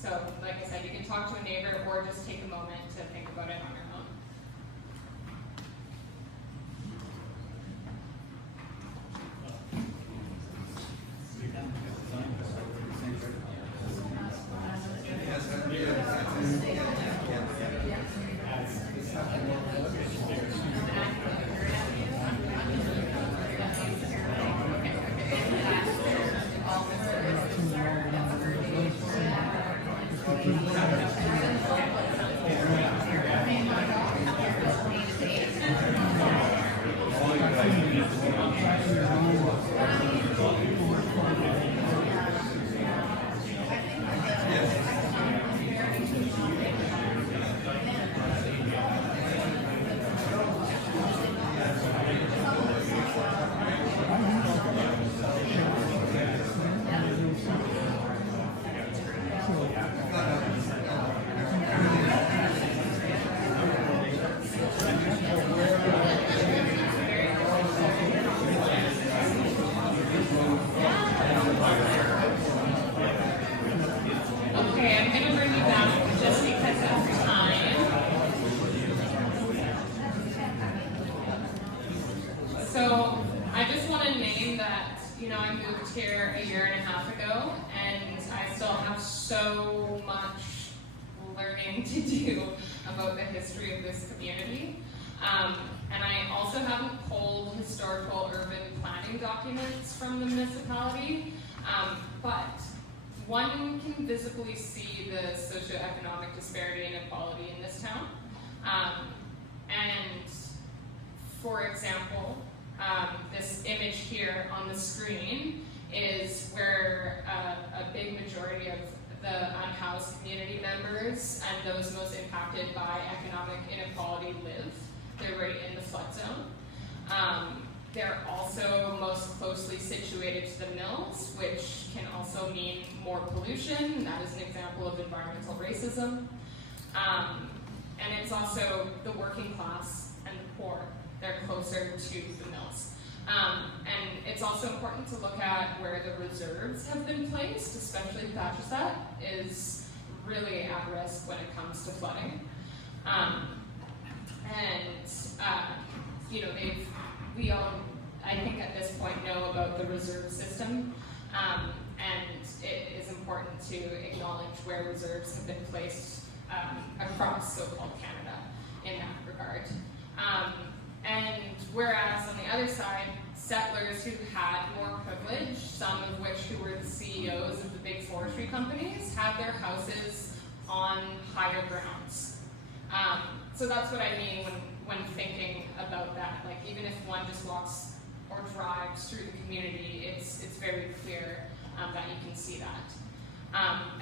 So, like I said, you can talk to a neighbor or just take a moment to think about it on your own. So I just want to name that I moved here a year and a half ago, and I still have so much learning to do about the history of this community. And I also haven't pulled historical urban planning documents from the municipality, but one can visibly see the socioeconomic disparity and inequality in this town. And for example, this image here on the screen is where a big majority of the unhoused community members and those most impacted by economic inequality live. They're right in the flood zone. They're also most closely situated to the mills, which can also mean more pollution. That is an example of environmental racism. And it's also the working class and the poor. They're closer to the mills. And it's also important to look at where the reserves have been placed, especially Thatchesat is really at risk when it comes to flooding. We all, I think at this point, know about the reserve system, and it is important to acknowledge where reserves have been placed across so-called Canada in that regard. And whereas on the other side, settlers who had more privilege, some of which who were the CEOs of the big forestry companies, had their houses on higher grounds. So that's what I mean when thinking about that. Like, even if one just walks or drives through the community, it's very clear that you can see that.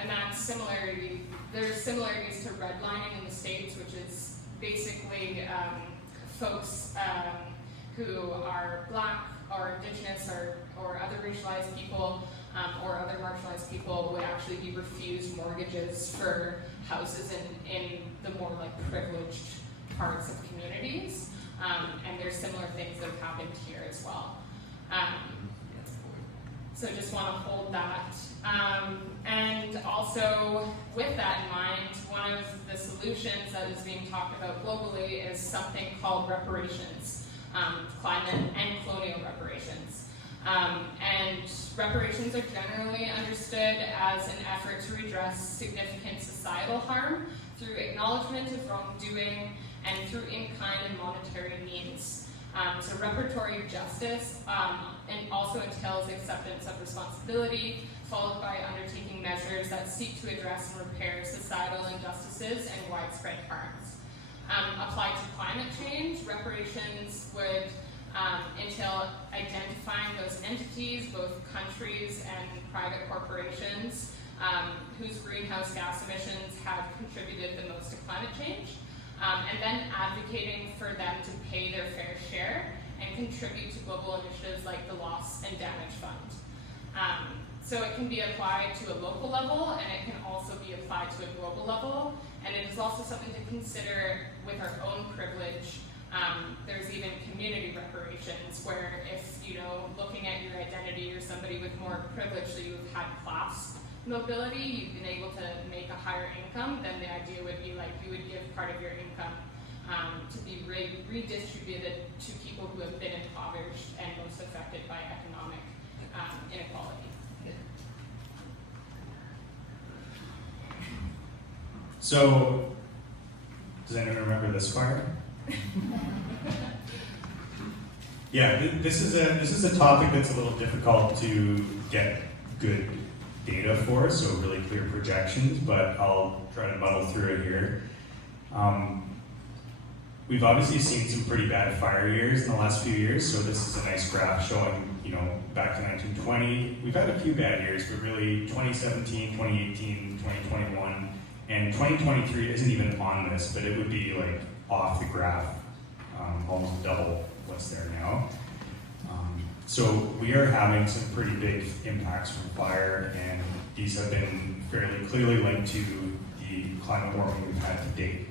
And that's there's similarities to redlining in the States, which is basically folks who are Black or Indigenous or other racialized people or other marginalized people would actually be refused mortgages for houses in the more privileged parts of communities. And there's similar things that have happened here as well. So just want to hold that. And also, with that in mind, one of the solutions that is being talked about globally is something called reparations, climate and colonial reparations. And reparations are generally understood as an effort to redress significant societal harm through acknowledgement of wrongdoing and through in-kind and monetary means. So reparatory justice and also entails acceptance of responsibility, followed by undertaking measures that seek to address and repair societal injustices and widespread harms. Applied to climate change, reparations would entail identifying those entities, both countries and private corporations, whose greenhouse gas emissions have contributed the most to climate change, and then advocating for them to pay their fair share and contribute to global initiatives like the Loss and Damage Fund. So it can be applied to a local level, and it can also be applied to a global level, and it is also something to consider with our own privilege. There's even community reparations, where if, looking at your identity, you're somebody with more privilege, so you've had class mobility, you've been able to make a higher income, then the idea would be you would give part of your income to be redistributed to people who have been impoverished and most affected by economic inequality. So, does anyone remember this part? Yeah, this is a topic that's a little difficult to get good data for, so really clear projections, but I'll try to muddle through it here. We've obviously seen some pretty bad fire years in the last few years, so this is a nice graph showing, back to 1920. We've had a few bad years, but really 2017, 2018, 2021, and 2023 isn't even on this, but it would be off the graph, almost double what's there now. So we are having some pretty big impacts from fire, and these have been fairly clearly linked to the climate warming we've had to date.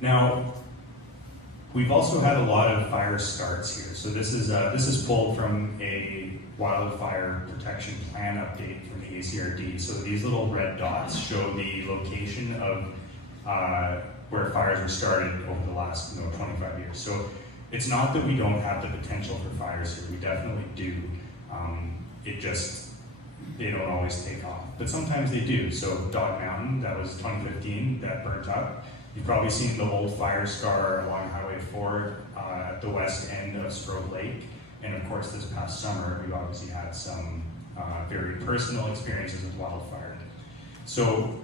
Now, we've also had a lot of fire starts here. So this is pulled from a wildfire protection plan update from the ACRD. So these little red dots show the location of where fires were started over the last 25 years. So it's not that we don't have the potential for fires here, we definitely do. It just, they don't always take off, but sometimes they do. So Dog Mountain, that was 2015, that burnt up. You've probably seen the old fire scar along Highway 4 at the west end of Stroke Lake. And of course, this past summer, we've obviously had some very personal experiences with wildfire. So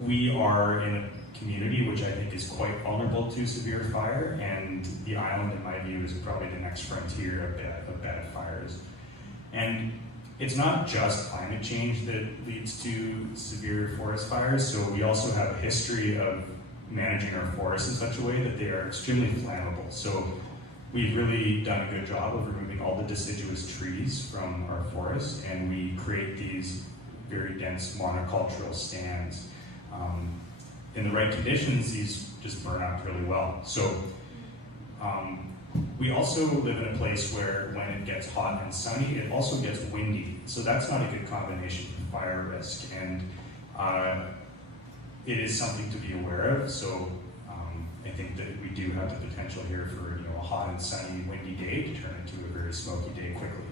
we are in a community which I think is quite vulnerable to severe fire, and the island, in my view, is probably the next frontier of bad fires. And it's not just climate change that leads to severe forest fires, so we also have a history of managing our forests in such a way that they are extremely flammable. So we've really done a good job of removing all the deciduous trees from our forests, and we create these very dense monocultural stands. In the right conditions, these just burn out really well. So we also live in a place where when it gets hot and sunny, it also gets windy. So that's not a good combination for fire risk, and it is something to be aware of. So I think that we do have the potential here for a hot and sunny, windy day to turn into a very smoky day quickly.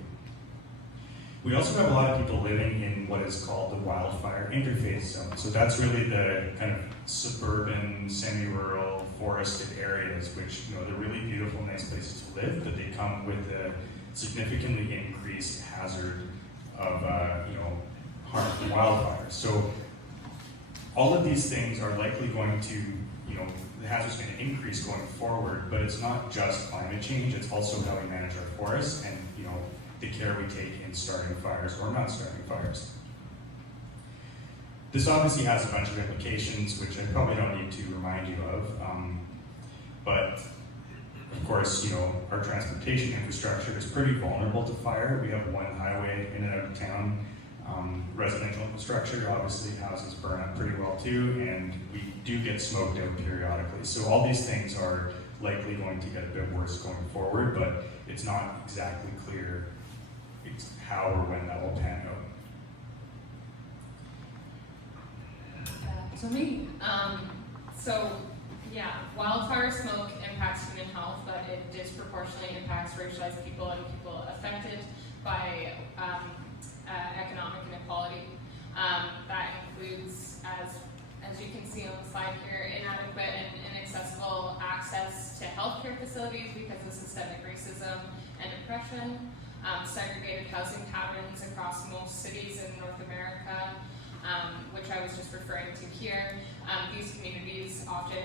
We also have a lot of people living in what is called the wildfire interface zone. So that's really the kind of suburban, semi-rural, forested areas, which they're really beautiful, nice places to live, but they come with a significantly increased hazard of harm from wildfires. So all of these things are likely going to, the hazard's going to increase going forward, but it's not just climate change, it's also how we manage our forests and the care we take in starting fires or not starting fires. This obviously has a bunch of implications, which I probably don't need to remind you of, but of course, our transportation infrastructure is pretty vulnerable to fire. We have one highway in and out of town. Residential infrastructure, obviously houses burn up pretty well too, and we do get smoked out periodically. So all these things are likely going to get a bit worse going forward, but it's not exactly clear how or when that will pan out. To me, wildfire smoke impacts human health, but it disproportionately impacts racialized people and people affected by economic inequality. That includes, as you can see on the slide here, inadequate and inaccessible access to healthcare facilities because of systemic racism and oppression, segregated housing patterns across most cities in North America, which I was just referring to here. These communities often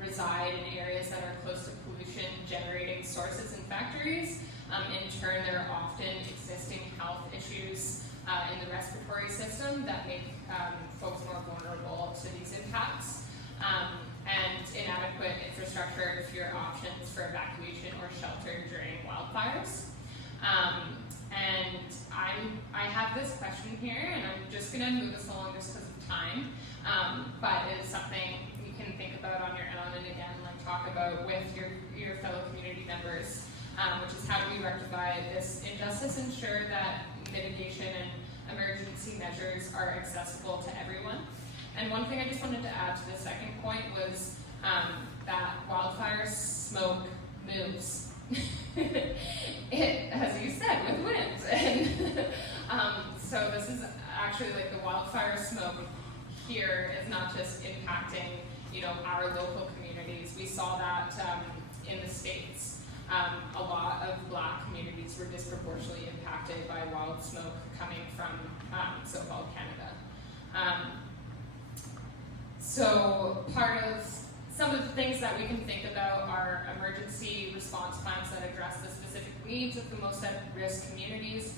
reside in areas that are close to pollution-generating sources and factories. In turn, there are often existing health issues in the respiratory system that make folks more vulnerable to these impacts. And inadequate infrastructure, fewer options for evacuation or shelter during wildfires. And I have this question here, and I'm just going to move us along just because of time, but it is something you can think about on your own and again, talk about with your fellow community members, which is how do we rectify this injustice, ensure that mitigation and emergency measures are accessible to everyone. And one thing I just wanted to add to the second point was that wildfire smoke moves. It, as you said, with wind. And so this is actually the wildfire smoke here is not just impacting, our local communities. We saw that in the States. A lot of Black communities were disproportionately impacted by wild smoke coming from so-called Canada. So part of some of the things that we can think about are emergency response plans that address the specific needs of the most at-risk communities.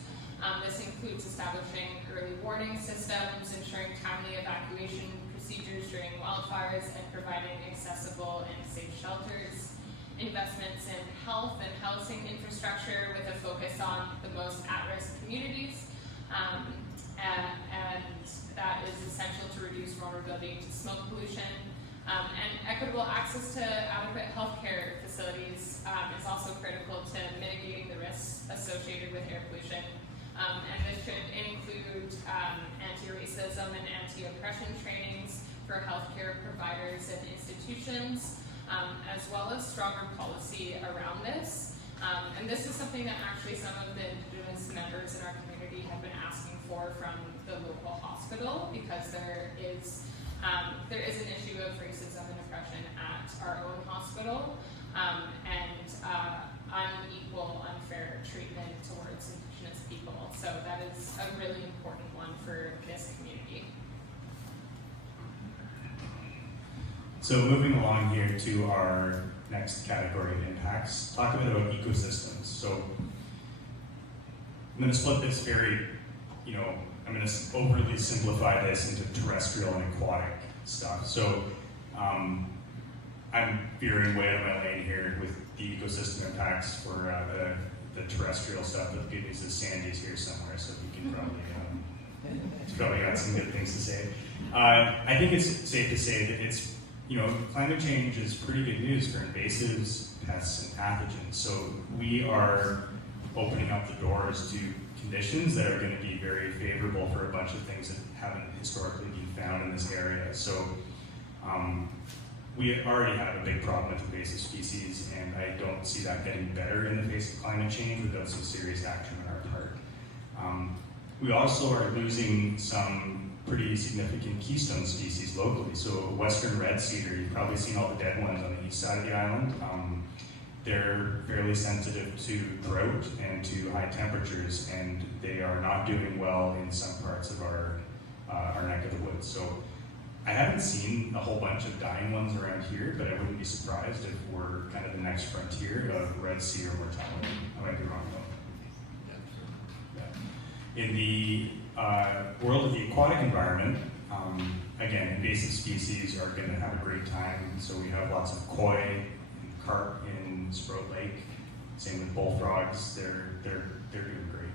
This includes establishing early warning systems, ensuring timely evacuation procedures during wildfires, and providing accessible and safe shelters. Investments in health and housing infrastructure with a focus on the most at-risk communities. And that is essential to reduce vulnerability to smoke pollution. And equitable access to adequate healthcare facilities is also critical to mitigating the risks associated with air pollution. And this should include anti-racism and anti-oppression trainings for healthcare providers and institutions, as well as stronger policy around this. And this is something that actually some of the Indigenous members in our community have been asking for from the local hospital, because there is an issue of racism and oppression at our own hospital, and unequal, unfair treatment towards Indigenous people. So that is a really important one for this community. So moving along here to our next category of impacts, talk a bit about ecosystems. So I'm going to split this I'm going to overly simplify this into terrestrial and aquatic stuff. So I'm veering way out of my lane here with the ecosystem impacts for the terrestrial stuff, but the good news is Sandy's here somewhere, so we can he's probably got some good things to say. I think it's safe to say that it's, climate change is pretty good news for invasives, pests, and pathogens. So we are opening up the doors to conditions that are going to be very favorable for a bunch of things that haven't historically been found in this area. So we already have a big problem with invasive species, and I don't see that getting better in the face of climate change without some serious action on our part. We also are losing some pretty significant keystone species locally. So western red cedar, you've probably seen all the dead ones on the east side of the island. They're fairly sensitive to drought and to high temperatures, and they are not doing well in some parts of our neck of the woods. So I haven't seen a whole bunch of dying ones around here, but I wouldn't be surprised if we're kind of the next frontier of red cedar mortality. I might be wrong though. Yeah. In the world of the aquatic environment, again, invasive species are going to have a great time. So we have lots of koi and carp in Sprout Lake. Same with bullfrogs. They're doing great.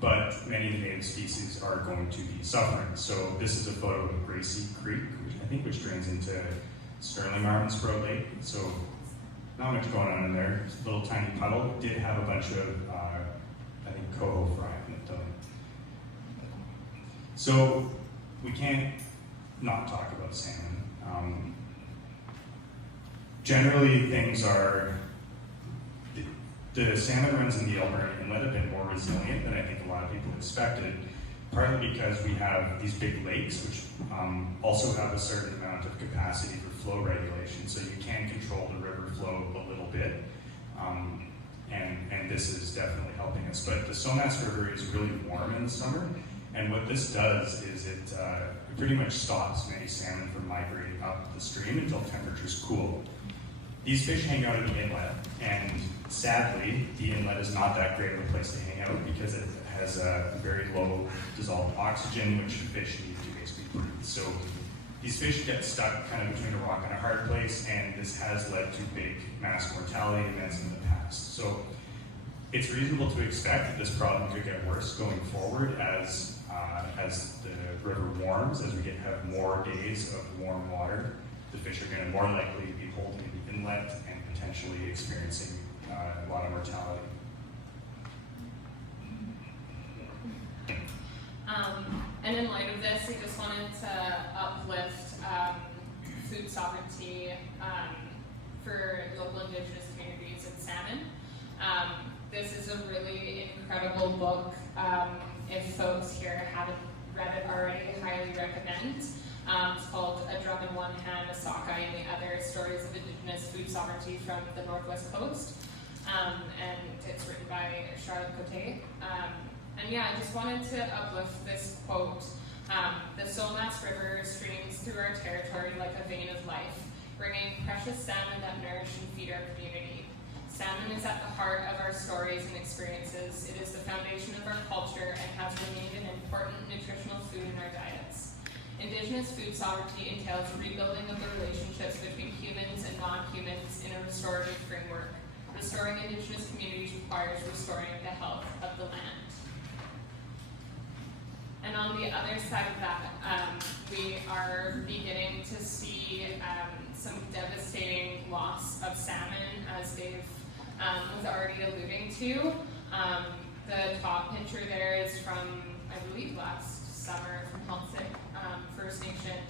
But many of the native species are going to be suffering. So this is a photo of Gracie Creek, which drains into Sterling Arm and Sprout Lake. So not much going on in there. It's a little tiny puddle. It did have a bunch of, coho fry in it, though. So we can't not talk about salmon. Generally, things are, the salmon runs in the Alberni Inlet have been more resilient than I think a lot of people expected, partly because we have these big lakes, which also have a certain amount of capacity for flow regulation, so you can control the river flow a little bit, and this is definitely helping us. But the Somas River is really warm in the summer, and what this does is it pretty much stops many salmon from migrating up the stream until temperatures cool. These fish hang out in the inlet, and sadly, the inlet is not that great of a place to hang out because it has a very low dissolved oxygen, which fish need to basically breathe. So these fish get stuck kind of between a rock and a hard place, and this has led to big mass mortality events in the past. So it's reasonable to expect that this problem could get worse going forward as the river warms, as we have more days of warm water. The fish are going to more likely be holding in the inlet and potentially experiencing a lot of mortality. And in light of this, we just wanted to uplift food sovereignty for local Indigenous communities and salmon. This is a really incredible book. If folks here haven't read it already, I highly recommend. It's called A Drum in One Hand, a Sockeye in the Other, Stories of Indigenous Food Sovereignty from the Northwest Coast. And it's written by Charlotte Cote. And yeah, I just wanted to uplift this quote. The Somas River streams through our territory like a vein of life, bringing precious salmon that nourish and feed our community. Salmon is at the heart of our stories and experiences. It is the foundation of our culture and has remained an important nutritional food in our diets. Indigenous food sovereignty entails rebuilding of the relationships between humans and non-humans in a restorative framework. Restoring Indigenous communities requires restoring the health of the land. And on the other side of that, we are beginning to see some devastating loss of salmon, as Dave was already alluding to. The top picture there is from, I believe, last summer from Halsey First Nation.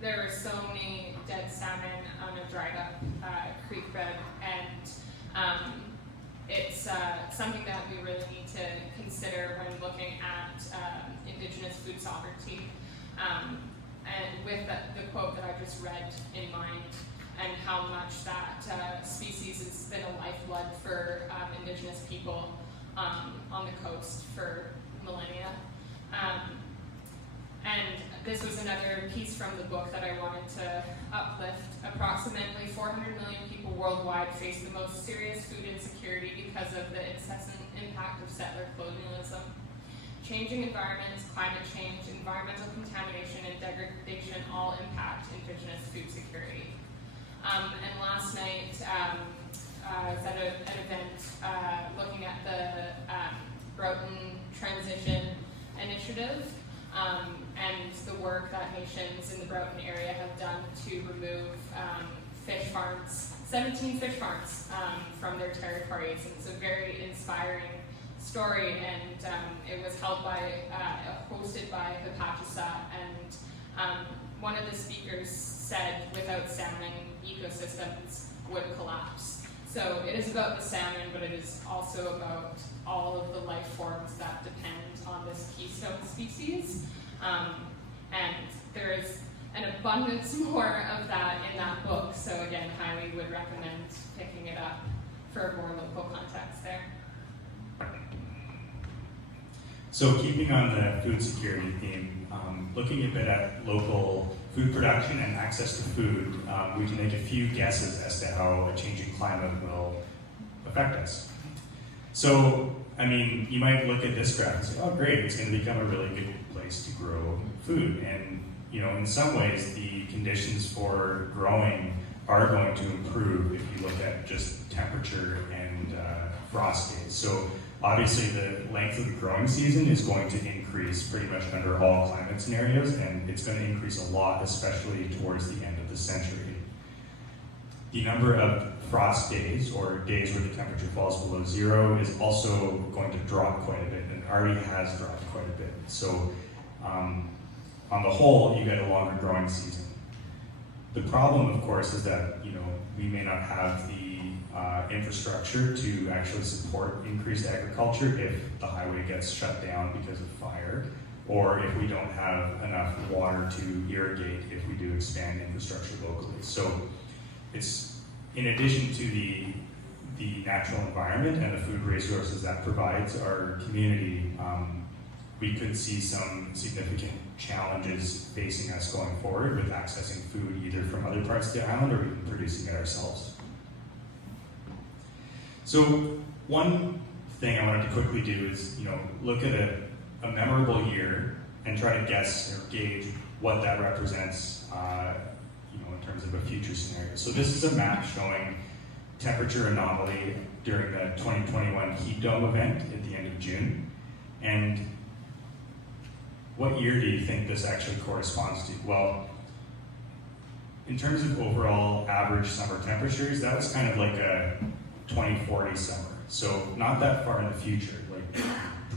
there are so many dead salmon on a dried up creek bed, and it's something that we really need to consider when looking at Indigenous food sovereignty. And with the quote that I just read in mind, and how much that species has been a lifeblood for Indigenous people on the coast for millennia. And this was another piece from the book that I wanted to uplift. Approximately 400 million people worldwide face the most serious food insecurity because of the incessant impact of settler colonialism. Changing environments, climate change, environmental contamination, and degradation all impact Indigenous food security. And last night, I was at an event looking at the Broughton Transition Initiative, and the work that nations in the Broughton area have done to remove fish farms, 17 fish farms from their territories. And it's a very inspiring story, and it was held by, hosted by Hipachisa, and one of the speakers said without salmon, ecosystems would collapse. So it is about the salmon, but it is also about all of the life forms that depend on this keystone species. And there is an abundance more of that in that book, so again, highly would recommend picking it up for a more local context there. So keeping on the food security theme, looking a bit at local food production and access to food, we can make a few guesses as to how a changing climate will affect us. So, I mean, you might look at this graph and say, oh great, it's going to become a really good place to grow food. And, you know, in some ways, the conditions for growing are going to improve if you look at just temperature and frost days. So obviously the length of the growing season is going to increase pretty much under all climate scenarios, and it's going to increase a lot, especially towards the end of the century. The number of frost days, or days where the temperature falls below zero, is also going to drop quite a bit, and already has dropped quite a bit. So on the whole, you get a longer growing season. The problem, of course, is that, you know, we may not have the infrastructure to actually support increased agriculture if the highway gets shut down because of fire, or if we don't have enough water to irrigate if we do expand infrastructure locally. So it's, in addition to the natural environment and the food resources that provides our community, we could see some significant challenges facing us going forward with accessing food either from other parts of the island or even producing it ourselves. So one thing I wanted to quickly do is, you know, look at a memorable year and try to guess or gauge what that represents, you know, in terms of a future scenario. So this is a map showing temperature anomaly during the 2021 heat dome event at the end of June. And what year do you think this actually corresponds to? Well, in terms of overall average summer temperatures, that was kind of like a 2040 summer. So not that far in the future, like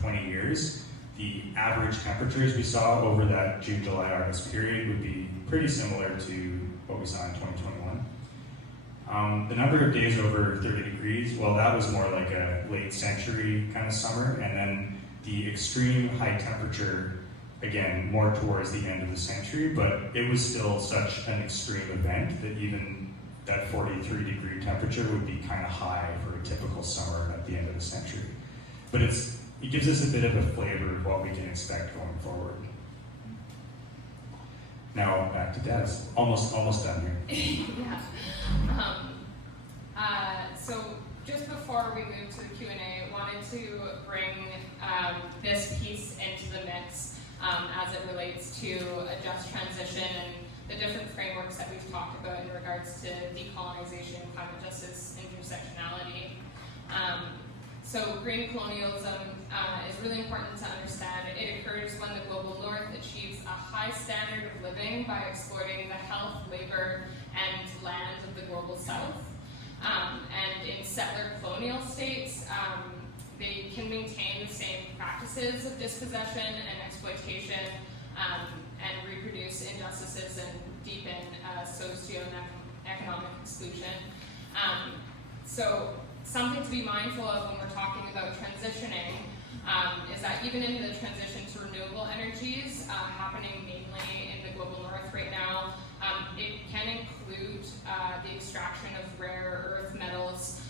20 years. The average temperatures we saw over that June, July, August period would be pretty similar to what we saw in 2021. The number of days over 30 degrees, well, that was more like a late century kind of summer. And then the extreme high temperature, again, more towards the end of the century, but it was still such an extreme event that even that 43-degree temperature would be kind of high for a typical summer at the end of the century. But it gives us a bit of a flavor of what we can expect going forward. Now back to Des. Almost done here. Yeah. So just before we move to the Q&A, I wanted to bring this piece into the mix as it relates to a just transition and the different frameworks that we've talked about in regards to decolonization, climate justice, intersectionality. So green colonialism is really important to understand. It occurs when the global north achieves a high standard of living by exploiting the health, labor, and land of the global south. And in settler colonial states, they can maintain the same practices of dispossession and exploitation and reproduce injustices and deepen socioeconomic exclusion. So something to be mindful of when we're talking about transitioning is that even in the transition to renewable energies happening mainly in the global north right now, it can include the extraction of rare earth metals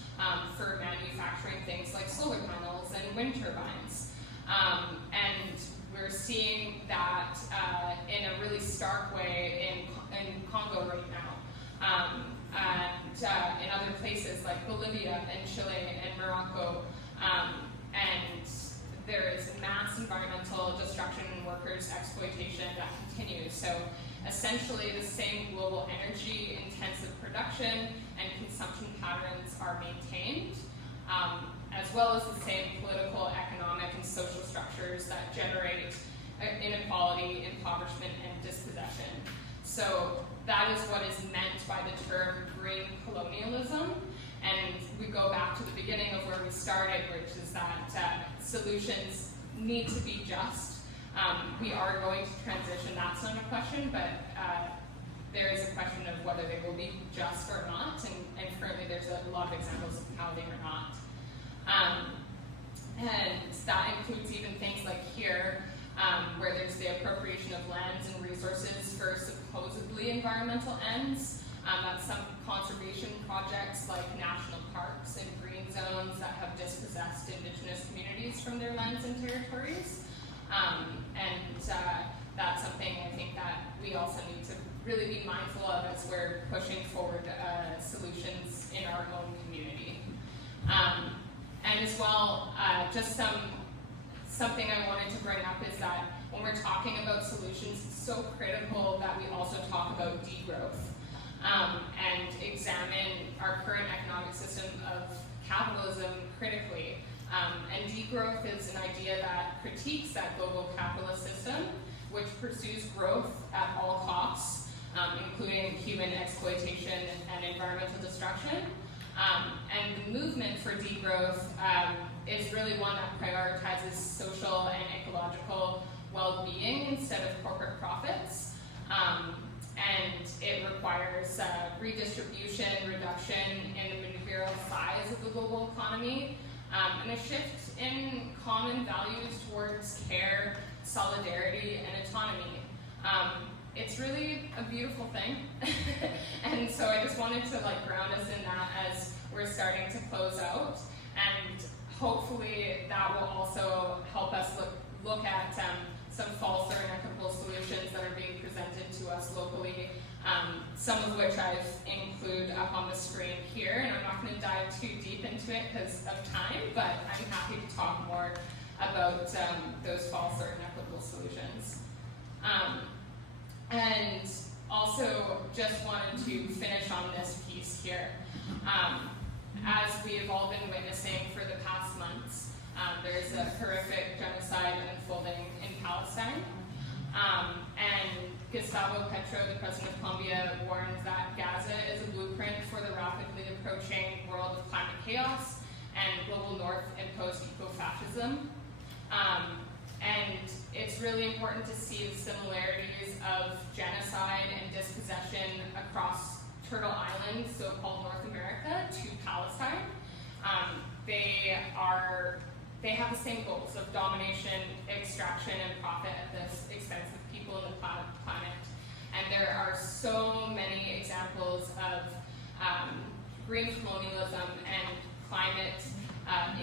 for manufacturing things like solar panels and wind turbines. And we're seeing that in a really stark way in Congo right now. And in other places like Bolivia and Chile and Morocco. And there is mass environmental destruction and workers' exploitation that continues. So essentially the same global energy intensive production and consumption patterns are maintained, as well as the same political, economic, and social structures that generate inequality, impoverishment, and dispossession. So that is what is meant by the term green colonialism. And we go back to the beginning of where we started, which is that solutions need to be just. We are going to transition, that's not a question, but there is a question of whether they will be just or not, and currently there's a lot of examples of how they are not. And that includes even things like here, where there's the appropriation of lands and resources for supposedly environmental ends. That's some conservation projects like national parks and green zones that have dispossessed indigenous communities from their lands and territories. That's something I think that we also need to really be mindful of as we're pushing forward solutions in our own community. And as well, just something I wanted to bring up is that when we're talking about solutions, it's so critical that we also talk about degrowth and examine our current economic system of capitalism critically. And degrowth is an idea that critiques that global capitalist system, which pursues growth at all costs, including human exploitation and environmental destruction. And the movement for degrowth is really one that prioritizes social and ecological well-being instead of corporate profits. And it requires redistribution, reduction in the material size of the global economy, and a shift in common values towards care, solidarity, and autonomy. It's really a beautiful thing. And so I just wanted to ground us in that as we're starting to close out. And hopefully that will also help us look at some false or inequitable solutions that are being presented to us locally, some of which I've included up on the screen here, and I'm not going to dive too deep into it because of time, but I'm happy to talk more about those false or inequitable solutions. And also just wanted to finish on this piece here. As we have all been witnessing for the past months, there's a horrific genocide unfolding in Palestine. And Gustavo Petro, the president of Colombia, warned that Gaza is a blueprint for the rapidly approaching world of climate chaos and global north imposed eco-fascism. And it's really important to see the similarities of genocide and dispossession across Turtle Island, so-called North America, to Palestine. They have the same goals of domination, extraction, and profit at the expense of people in the planet. And there are so many examples of green colonialism and climate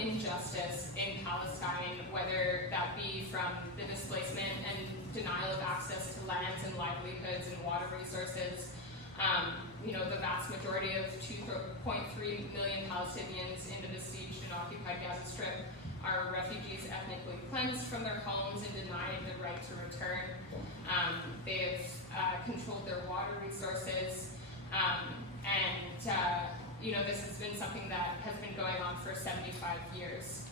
injustice in Palestine, whether that be from the displacement and denial of access to lands and livelihoods and water resources. The vast majority of 2.3 million Palestinians in the besieged and occupied Gaza Strip are refugees ethnically cleansed from their homes and denied the right to return. They have controlled their water resources, this has been something that has been going on for 75 years.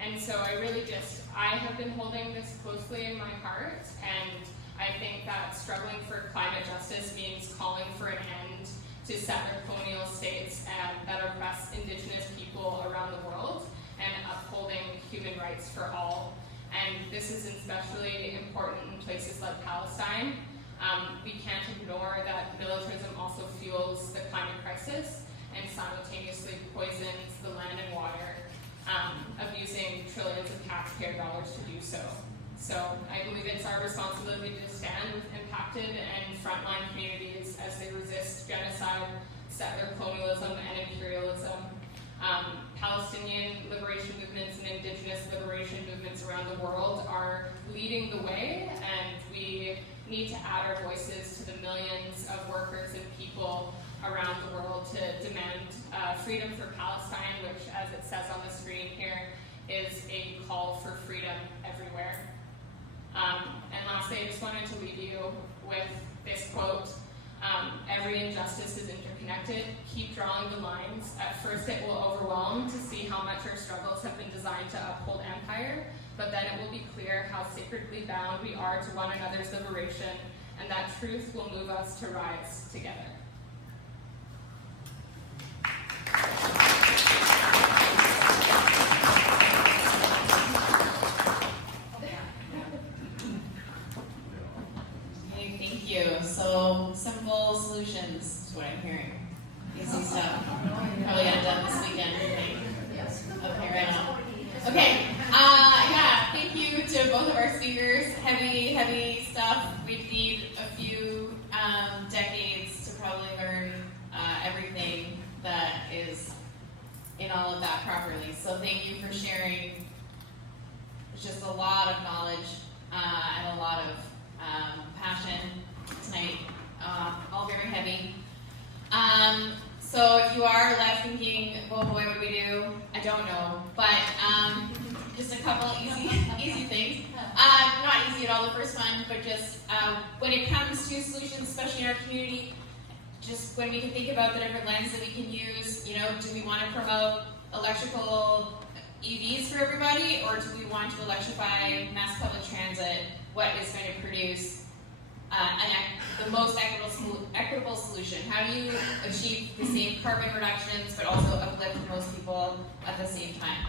And so I have been holding this closely in my heart, and I think that struggling for climate justice means calling for an end to settler colonial states that oppress indigenous people around the world, and upholding human rights for all. and this is especially important in places like Palestine. We can't ignore that militarism also fuels the climate crisis and simultaneously poisons the land and water, abusing trillions of taxpayer dollars to do so. So I believe it's our responsibility to stand with impacted and frontline communities as they resist genocide, settler colonialism, and imperialism. Palestinian liberation movements and indigenous liberation movements around the world are leading the way, and we need to add our voices to the millions of workers and people around the world to demand freedom for Palestine, which, as it says on the screen here, is a call for freedom everywhere. And lastly, I just wanted to leave you with this quote. Every injustice is interconnected. Keep drawing the lines. At first it will overwhelm to see how much our struggles have been designed to uphold empire, but then it will be clear how sacredly bound we are to one another's liberation, and that truth will move us to rise together. Okay, thank you. So, simple solutions is what I'm hearing. Easy stuff. Probably got it done this weekend, I think. Okay, right on. Okay, yeah, thank you to both of our speakers. Heavy stuff. We'd need a few decades to probably learn everything that is in all of that properly. So thank you for sharing just a lot of knowledge and a lot of passion tonight. All very heavy. So if you are left thinking, oh boy, what do we do? I don't know, but just a couple easy things. Not easy at all, the first one, but just when it comes to solutions, especially in our community, just when we can think about the different lens that we can use, you know, do we want to promote electrical EVs for everybody, or do we want to electrify mass public transit? What is going to produce the most equitable solution? How do you achieve the same carbon reductions but also uplift most people at the same time?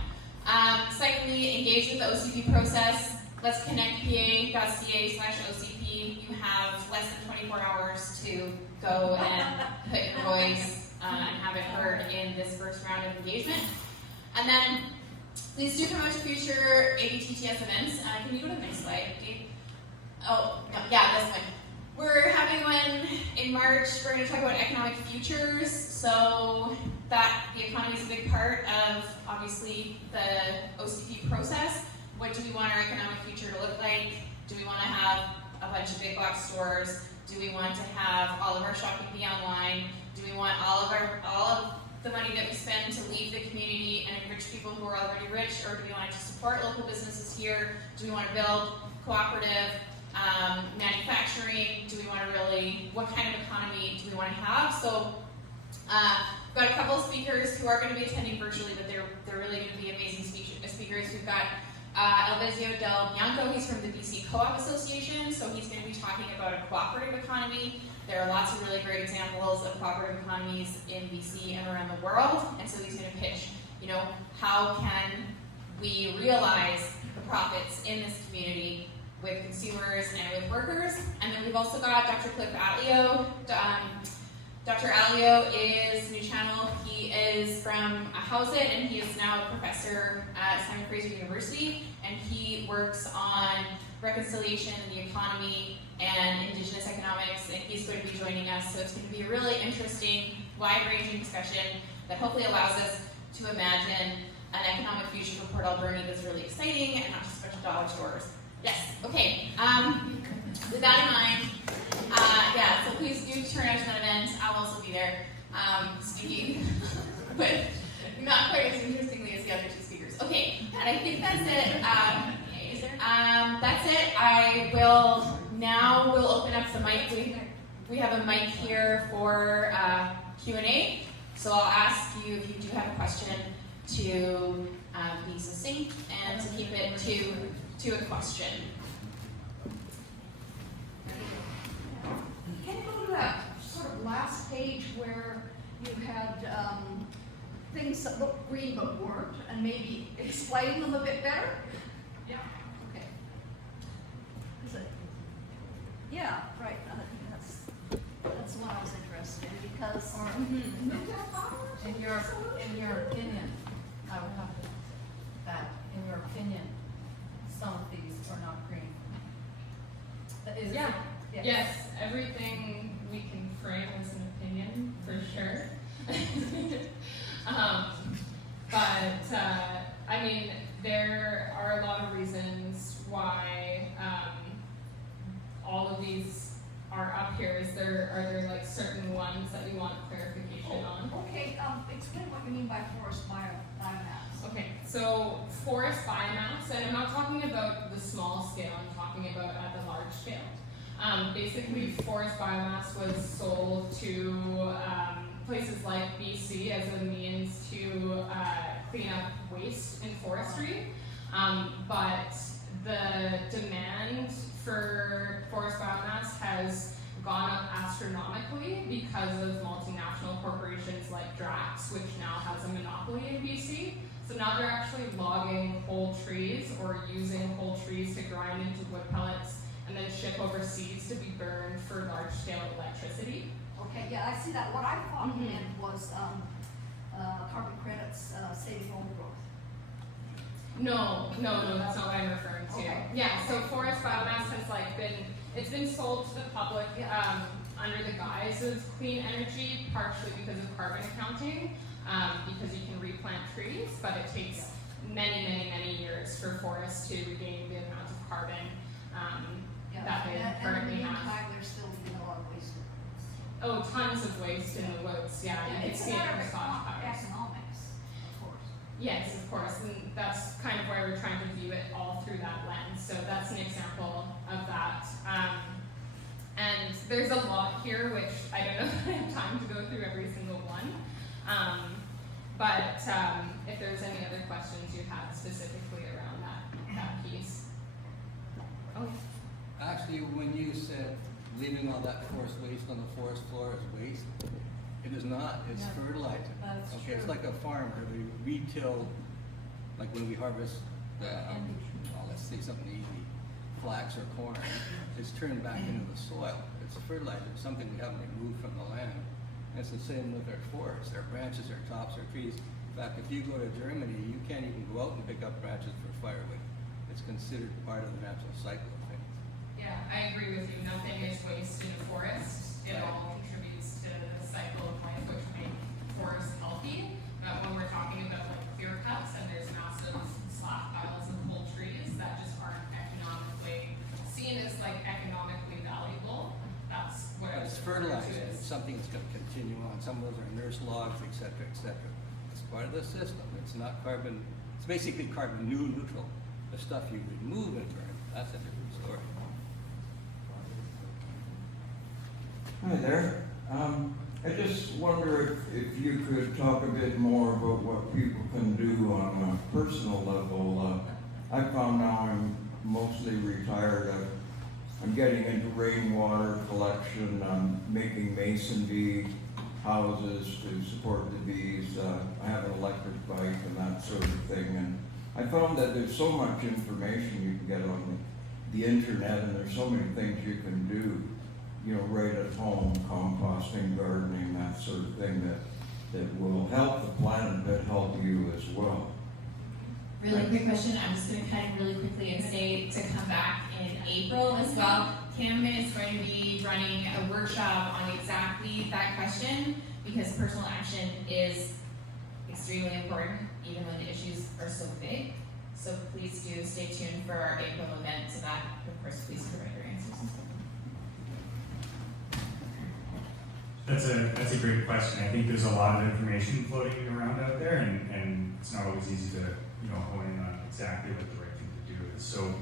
Secondly, engage with the OCP process. Let's connect pa.ca/OCP. You have less than 24 hours to go and put your voice and have it heard in this first round of engagement. And then please do promote future ABTTS events. Can you go to the next slide, Dave? Oh, yeah, this one. We're having one in March. We're going to talk about economic futures. So that the economy is a big part of, obviously, the OCP process. What do we want our economic future to look like? Do we want to have a bunch of big box stores? Do we want to have all of our shopping be online? Do we want all of the money that we spend to leave the community and enrich people who are already rich, or do we want to support local businesses here? Do we want to build cooperative manufacturing? Do we want to what kind of economy do we want to have? So we've got a couple of speakers who are going to be attending virtually, but they're really going to be amazing speakers. We've got Alberni Del Bianco. He's from the BC Co-op Association, so he's going to be talking about a cooperative economy. There are lots of really great examples of cooperative economies in BC and around the world, and so he's going to pitch, how can we realize the profits in this community with consumers and with workers. And then we've also got Dr. Cliff Atleo. Dr. Atleo is new channel. He is from Howsit, and he is now a professor at Simon Fraser University, and he works on reconciliation in the economy and indigenous economics, and he's going to be joining us. So it's going to be a really interesting, wide-ranging discussion that hopefully allows us to imagine an economic future for Port Alberni that's really exciting and not just a bunch of dollar stores. Yes, okay. With that in mind, so please do turn out to that event. I'll also be there speaking, but not quite as interestingly as the other two speakers. Okay, and I think that's it. That's it. We'll open up the mic. We have a mic here for Q&A. So I'll ask you, if you do have a question, to be succinct and to keep it to a question. Can you go to that sort of last page where you had things that looked green but weren't, and maybe explain them a bit better? Yeah. Okay. Yeah, right, that's what I was interested in, because. In your opinion, I would have to, that, in your opinion, some of these are not green. Is it- Yeah. Yes. Yes, everything we can frame as an opinion, for sure. I mean, there are a lot of reasons why all of these are up here. Are there like certain ones that you want clarification on? Okay, explain what you mean by forest biomass. Okay, so forest biomass, and I'm not talking about the small scale, I'm talking about at the large scale. Basically, forest biomass was sold to places like BC as a means to clean up waste in forestry, but the demand for forest biomass has gone up astronomically because of multinational corporations like Drax, which now has a monopoly in BC. So now they're actually logging whole trees or using whole trees to grind into wood pellets and then ship overseas to be burned for large-scale electricity. Okay, yeah, I see that. What I thought you meant was carbon credits saving old growth. No, that's not what I'm referring to. Okay. Yeah, so forest biomass has it's been sold to the public under the guise of clean energy, partially because of carbon accounting, because you can replant trees, but it takes many years for forests to regain the amount of carbon that they currently in the have. meantime, there's still a lot of waste. Oh, tons of waste in the woods, yeah, you can It's a see it matter in of stockpiles. economics, of course. Yes, of course, and that's kind of why we're trying to view it all through that lens. So that's an example of that. And there's a lot here, which I don't know if I have time to go through every single one. But if there's any other questions you had specifically around that piece. Oh, yeah. Actually, when you said leaving all that forest waste on the forest floor as waste, it is not, it's No. fertilizer. That's Okay, it's true. like a farmer, we retill, like when we harvest, let's say something easy, flax or corn, it's turned back into the soil. It's fertilizer, it's something we haven't removed from the land. And it's the same with our forests, our branches, our tops, our trees. In fact, if you go to Germany, you can't even go out and pick up branches for firewood. It's considered part of the natural cycle of things. Yeah, I agree with you. Nothing is waste in a forest. It all contributes to the cycle of life, which make forests healthy. But when we're talking about like clear cuts and there's massive slack piles of whole trees that just aren't economically seen as like economically valuable, that's what I But was it's referring to fertilizer, it's as- something that's gonna continue on. Some of those are nurse logs, et cetera, et cetera. It's part of the system. It's not carbon, it's basically carbon neutral. The stuff you remove and burn, that's a different story. Hi there. I just wonder if you could talk a bit more about what people can do on a personal level. I found now I'm mostly retired. I'm getting into rainwater collection. I'm making mason bee houses to support the bees. I have an electric bike and that sort of thing. And I found that there's so much information you can get on the internet, and there's so many things you can do, you know, right at home, composting, gardening, that sort of thing that will help the planet but help you as well. Really quick question, I'm just gonna cut in really quickly and say to come back in April as well. Kim is going to be running a workshop on exactly that question, because personal action is extremely important, even when the issues are so big. So please do stay tuned for our April event, so that, of course, please provide your answers. That's a great question. I think there's a lot of information floating around out there, and it's not always easy to hone in on exactly what the right thing to do is. So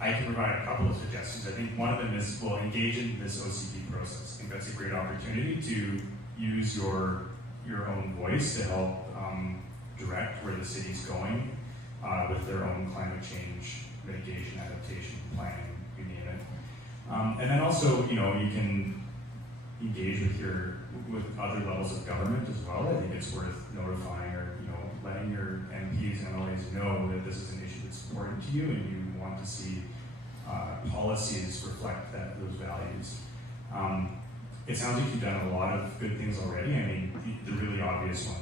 I can provide a couple of suggestions. I think one of them is, well, engage in this OCP process. I think that's a great opportunity to use your own voice to help direct where the city's going with their own climate change mitigation, adaptation, planning, you name it. And then also, you can engage with other levels of government as well. I think it's worth notifying or letting your MPs and LAs know that this is an issue that's important to you and you want to see policies reflect those values. It sounds like you've done a lot of good things already. I mean, the really obvious one,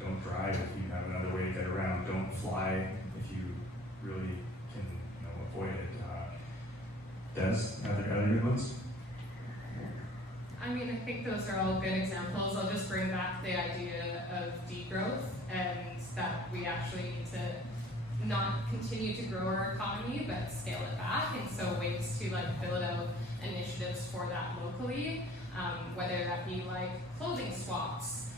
don't drive if you have another way to get around. Don't fly if you really can avoid it. Other good ones? I mean, I think those are all good examples. I'll just bring back the idea of degrowth and that we actually need to not continue to grow our economy, but scale it back. And so ways to build out initiatives for that locally, whether that be clothing swaps,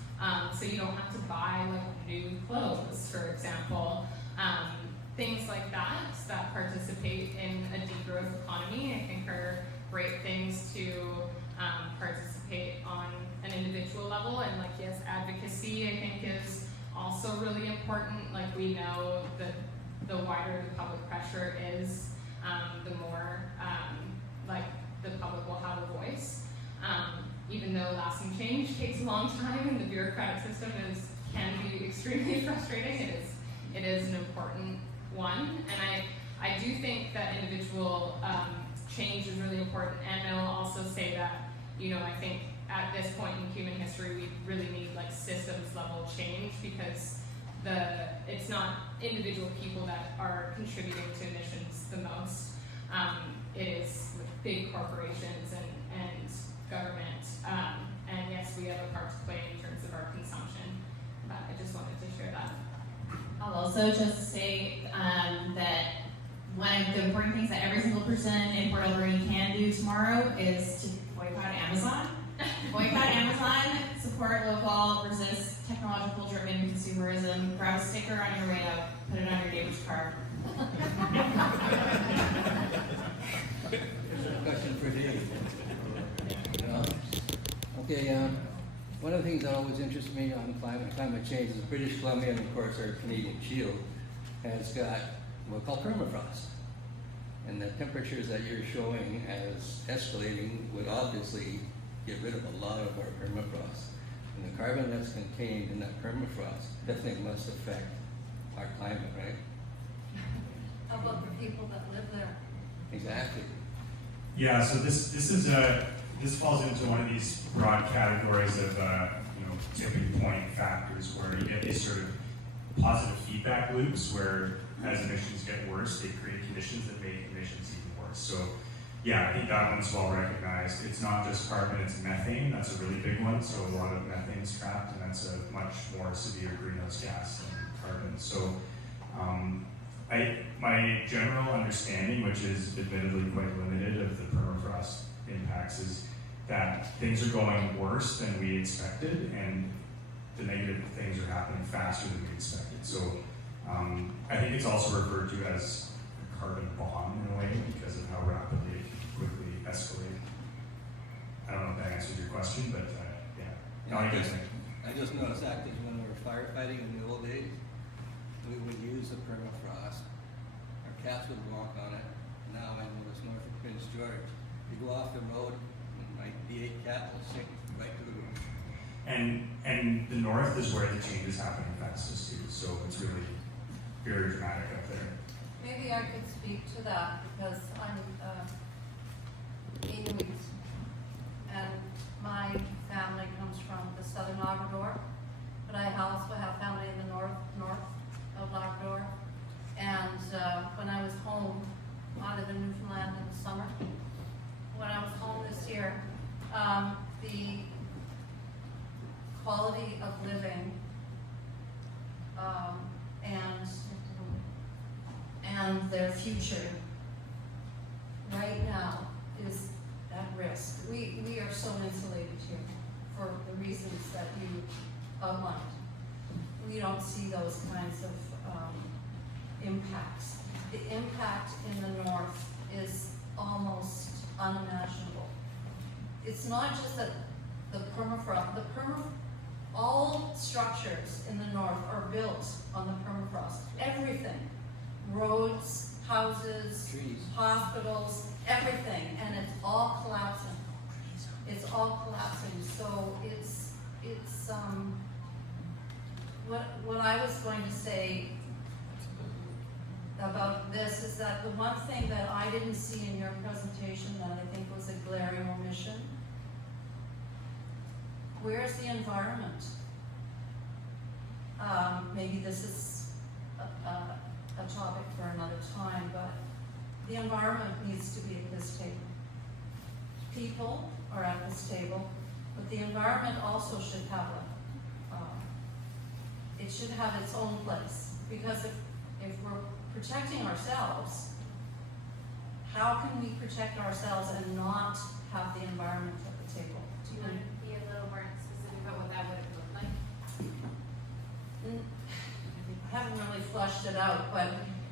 so you don't have to buy new clothes, for example. Things like that participate in a degrowth economy, I think are great things to participate on an individual level. And yes, advocacy I think is also really important. We know that the wider the public pressure is, the more the public will have a voice. Even though lasting change takes a long time and the bureaucratic system can be extremely frustrating, it is an important one. And I do think that individual change is really important. And I'll also say that, I think at this point in human history, we really need systems level change, because it's not individual people that are contributing to emissions the most. It is big corporations and government. And yes, we have a part to play in terms of our consumption. But I just wanted to share that. I'll also just say that one of the important things that every single person in Port Alberni can do tomorrow is to boycott Amazon. Boycott Amazon, support local, resist technological driven consumerism, grab a sticker on your way out, put it on your neighbor's car. Question for Dave. Okay, one of the things that always interests me on climate change is British Columbia, and of course our Canadian Shield has got what we call permafrost. And the temperatures that you're showing as escalating would obviously get rid of a lot of our permafrost. And the carbon that's contained in that permafrost definitely must affect our climate, right? How about the people that live there? Exactly. Yeah, so this falls into one of these broad categories of tipping point factors, where you get these sort of positive feedback loops where as emissions get worse, they create conditions that make emissions even worse. So yeah, I think that one's well recognized. It's not just carbon, it's methane. That's a really big one. So a lot of methane is trapped, and that's a much more severe greenhouse gas than carbon. So my general understanding, which is admittedly quite limited, of the permafrost impacts is that things are going worse than we expected, and the negative things are happening faster than we expected. So I think it's also referred to as a carbon bomb in a way, because of how rapidly it quickly escalated. I don't know if that answers your question, but yeah. No, I guess. I just noticed that because when we were firefighting in the old days, we would use the permafrost. Our cats would walk on it. Now I know this north of Prince George. You go off the road, my D8 cat will sink right to the roof. And the north is where the change is happening fastest too. So it's really very dramatic up there. Maybe I could speak to that because I'm Inuit, and my family comes from the southern Labrador, but I also have family in the north of Labrador. And when I was home, I live in Newfoundland in the summer. When I was home this year, the quality of living and their future right now is at risk. We are so insulated here for the reasons that you outlined. We don't see those kinds of impacts. The impact in the north is almost unimaginable. It's not just that the permafrost, all structures in the north are built on the permafrost. Everything, roads, houses, Trees. hospitals, everything, and it's all collapsing. It's all collapsing. So it's what I was going to say about this is that the one thing that I didn't see in your presentation that I think was a glaring omission, where's the environment? Maybe this is a topic for another time, but the environment needs to be at this table. People are at this table, but the environment also should have it should have its own place. Because if we're protecting ourselves, how can we protect ourselves and not have the environment at the table? Do you want to be a little more specific about what that would look like? I haven't really flushed it out, but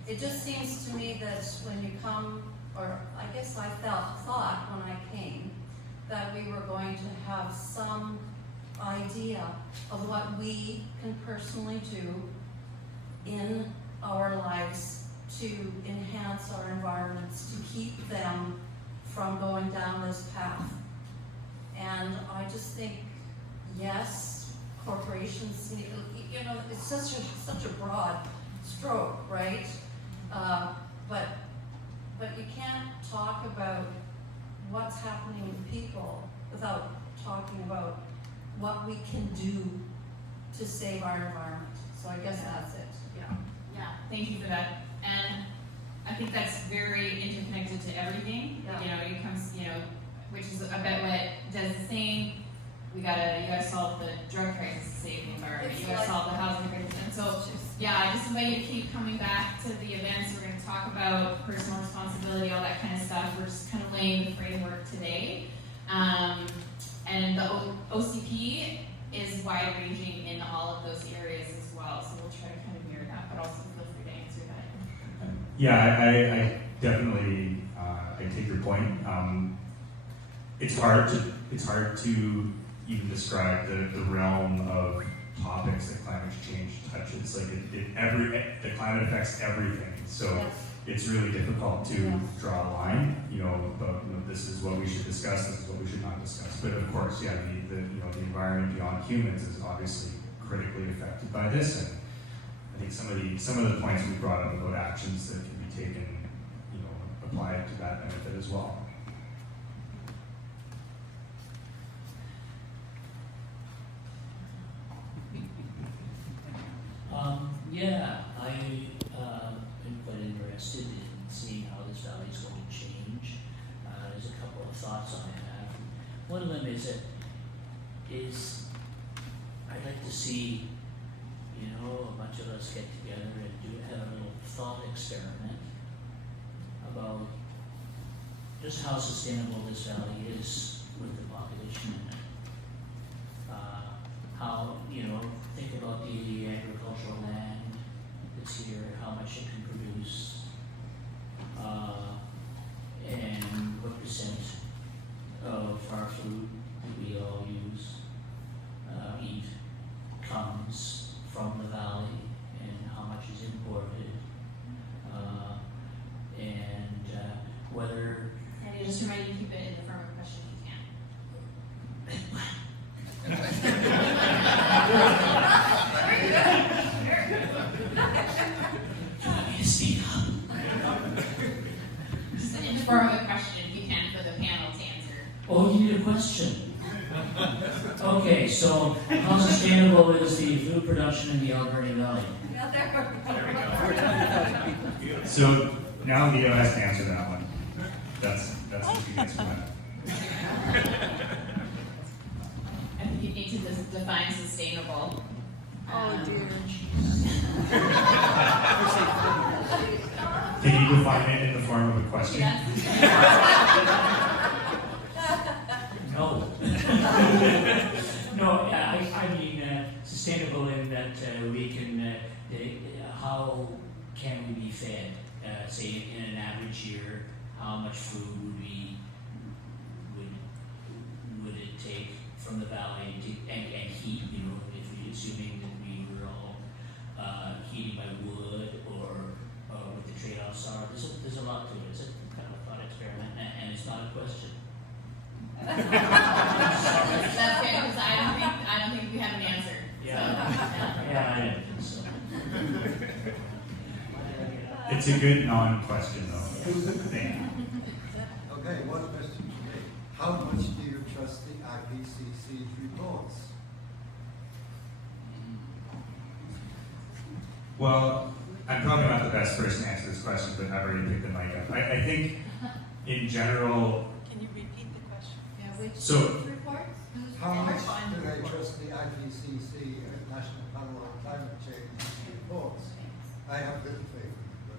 it just seems to me that when you come, or I guess I thought when I came, that we were going to have some idea of what we can personally do in our lives to enhance our environments, to keep them from going down this path. And I just think, yes, corporations need, you know, it's such a broad stroke, right? But you can't talk about what's happening with people without talking about what we can do to save our environment. So I guess that's it, yeah. Yeah, thank you for that. And I think that's very interconnected to everything. Yeah. You know, it comes, you know, which is about what Des is saying. You gotta solve the drug crisis to save the environment. You gotta solve the housing crisis. And so, yeah, I just invite you to keep coming back to the events. We're gonna talk about personal responsibility, all that kind of stuff. We're just kind of laying the framework today. And the OCP is wide-ranging in all of those areas as well. So we'll try to kind of mirror that, but also feel free to answer that. Yeah, I definitely I take your point. It's hard to even describe the realm of topics that climate change touches. Like the climate affects everything. So Yes. it's really difficult to Yes. draw a line. About this is what we should discuss. This is what we should not discuss. But of course, yeah, the environment beyond humans is obviously critically affected by this. And I think some of the points we brought up about actions that can be taken, applied to that benefit as well. I am quite interested in seeing how this valley is going to change. There's a couple of thoughts I have. One of them is I'd like to see, a bunch of us get together and have a little thought experiment about just how sustainable this valley is with the population in it. How, think about the agricultural land that's here, how much it can produce, and what percent of our food that we all eat comes from the valley, and how much is imported, and whether. And I just remind you to keep it in the form of a question if you can. Speak up. Just in the form of a question if you can for the panel to answer. Oh, you need a question. Okay, so how sustainable is the food production in the Alberni Valley? So now Leo has to answer that one. That's what you guys want. I think you need to define sustainable. Can you define it in the form of a question? No. No, I mean sustainable in that we can, how can we be fed? Say in an average year, how much food would it take from the valley and heat, if we assuming that we were all heating by wood or what the trade-offs are. There's a lot to it. It's a kind of a thought experiment, and it's not a question. That's good, because I don't think we have an answer. Yeah, I didn't think so. It's a good non-question though. Thank you. Okay, one question for me. How much do you trust the IPCC's reports? Well, I'm probably not the best person to answer this question, but I've already picked the mic up. I think in general, Can you repeat the question? Yeah, which So- reports? Who's How much reports? do they trust the IPCC, National Panel on Climate Change reports? I have little faith in them, but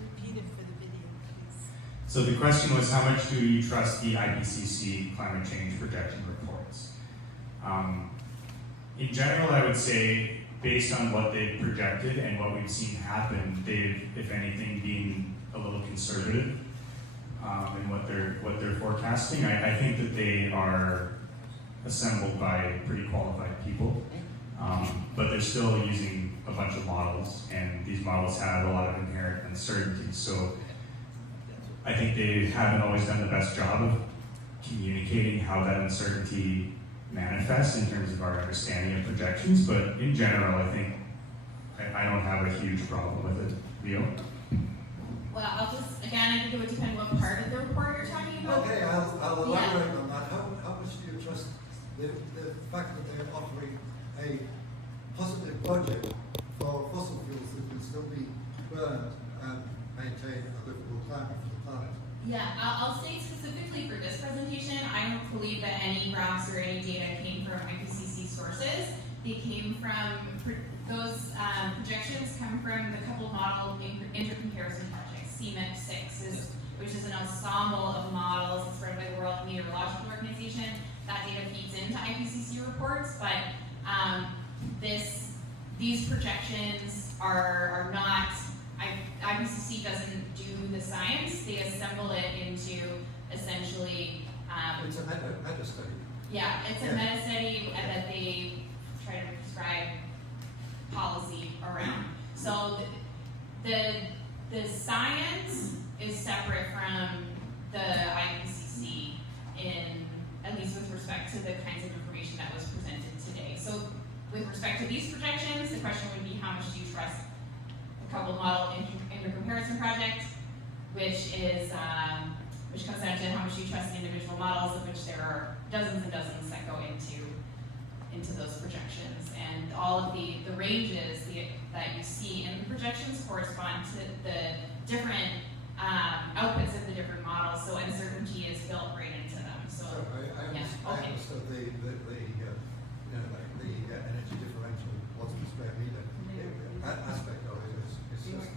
Repeat it for the video, please. so the question was, how much do you trust the IPCC climate change projection reports? In general, I would say, based on what they've projected and what we've seen happen, they've, if anything, been a little conservative in what they're forecasting. I think that they are assembled by pretty qualified people, but they're still using a bunch of models, and these models have a lot of inherent uncertainty. So I think they haven't always done the best job of communicating how that uncertainty manifests in terms of our understanding of projections, but in general, I think I don't have a huge problem with it. Leo? Well, I'll just, again, I think it would depend what part of the report you're talking about. okay, I'll elaborate on that. How much do you trust the fact that they're offering a positive budget for fossil fuels that can still be burned and maintain a livable climate for the planet? Yeah, I'll say specifically for this presentation, I don't believe that any graphs or any data came from IPCC sources. They came from, those projections come from the coupled model intercomparison project, CMIP6, which is an ensemble of models. It's run by the World Meteorological Organization. That data feeds into IPCC reports, but these projections are not, IPCC doesn't do the science. They assemble it into essentially, It's a meta study. yeah, it's a meta study that they try to prescribe policy around. So the science is separate from the IPCC in, at least with respect to the kinds of information that was presented today. So with respect to these projections, the question would be, how much do you trust the coupled model intercomparison project, which is which comes down to how much you trust in individual models, of which there are dozens and dozens that go into those projections. And all of the ranges that you see in the projections correspond to the different outputs of the different models, so uncertainty is built right into them. So I understood the energy differential, what's the square meter aspect of it is just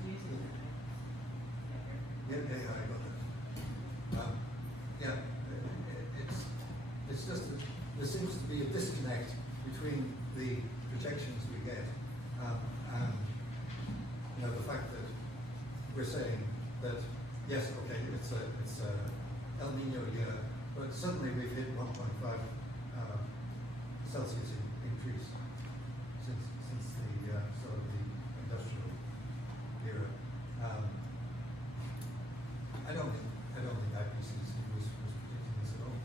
I got that. It's just that there seems to be a disconnect between the projections we get and the fact that we're saying that yes, okay, it's a El Nino year, but suddenly we've hit 1.5 Celsius increase since the sort of the industrial era. I don't think IPCC was predicting this at all.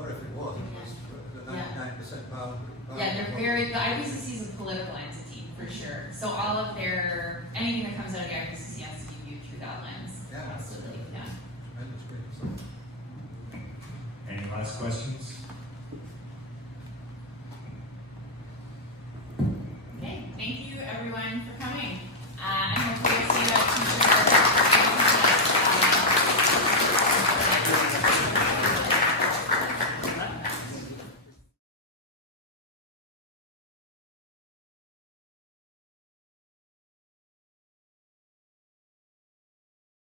Or if it was, it was the 99% bound. yeah, they're very, the IPCC is a political entity for sure. So all of anything that comes out of the IPCC has to be viewed through that lens. Yeah. Absolutely, yeah. Tremendous great. Any last questions?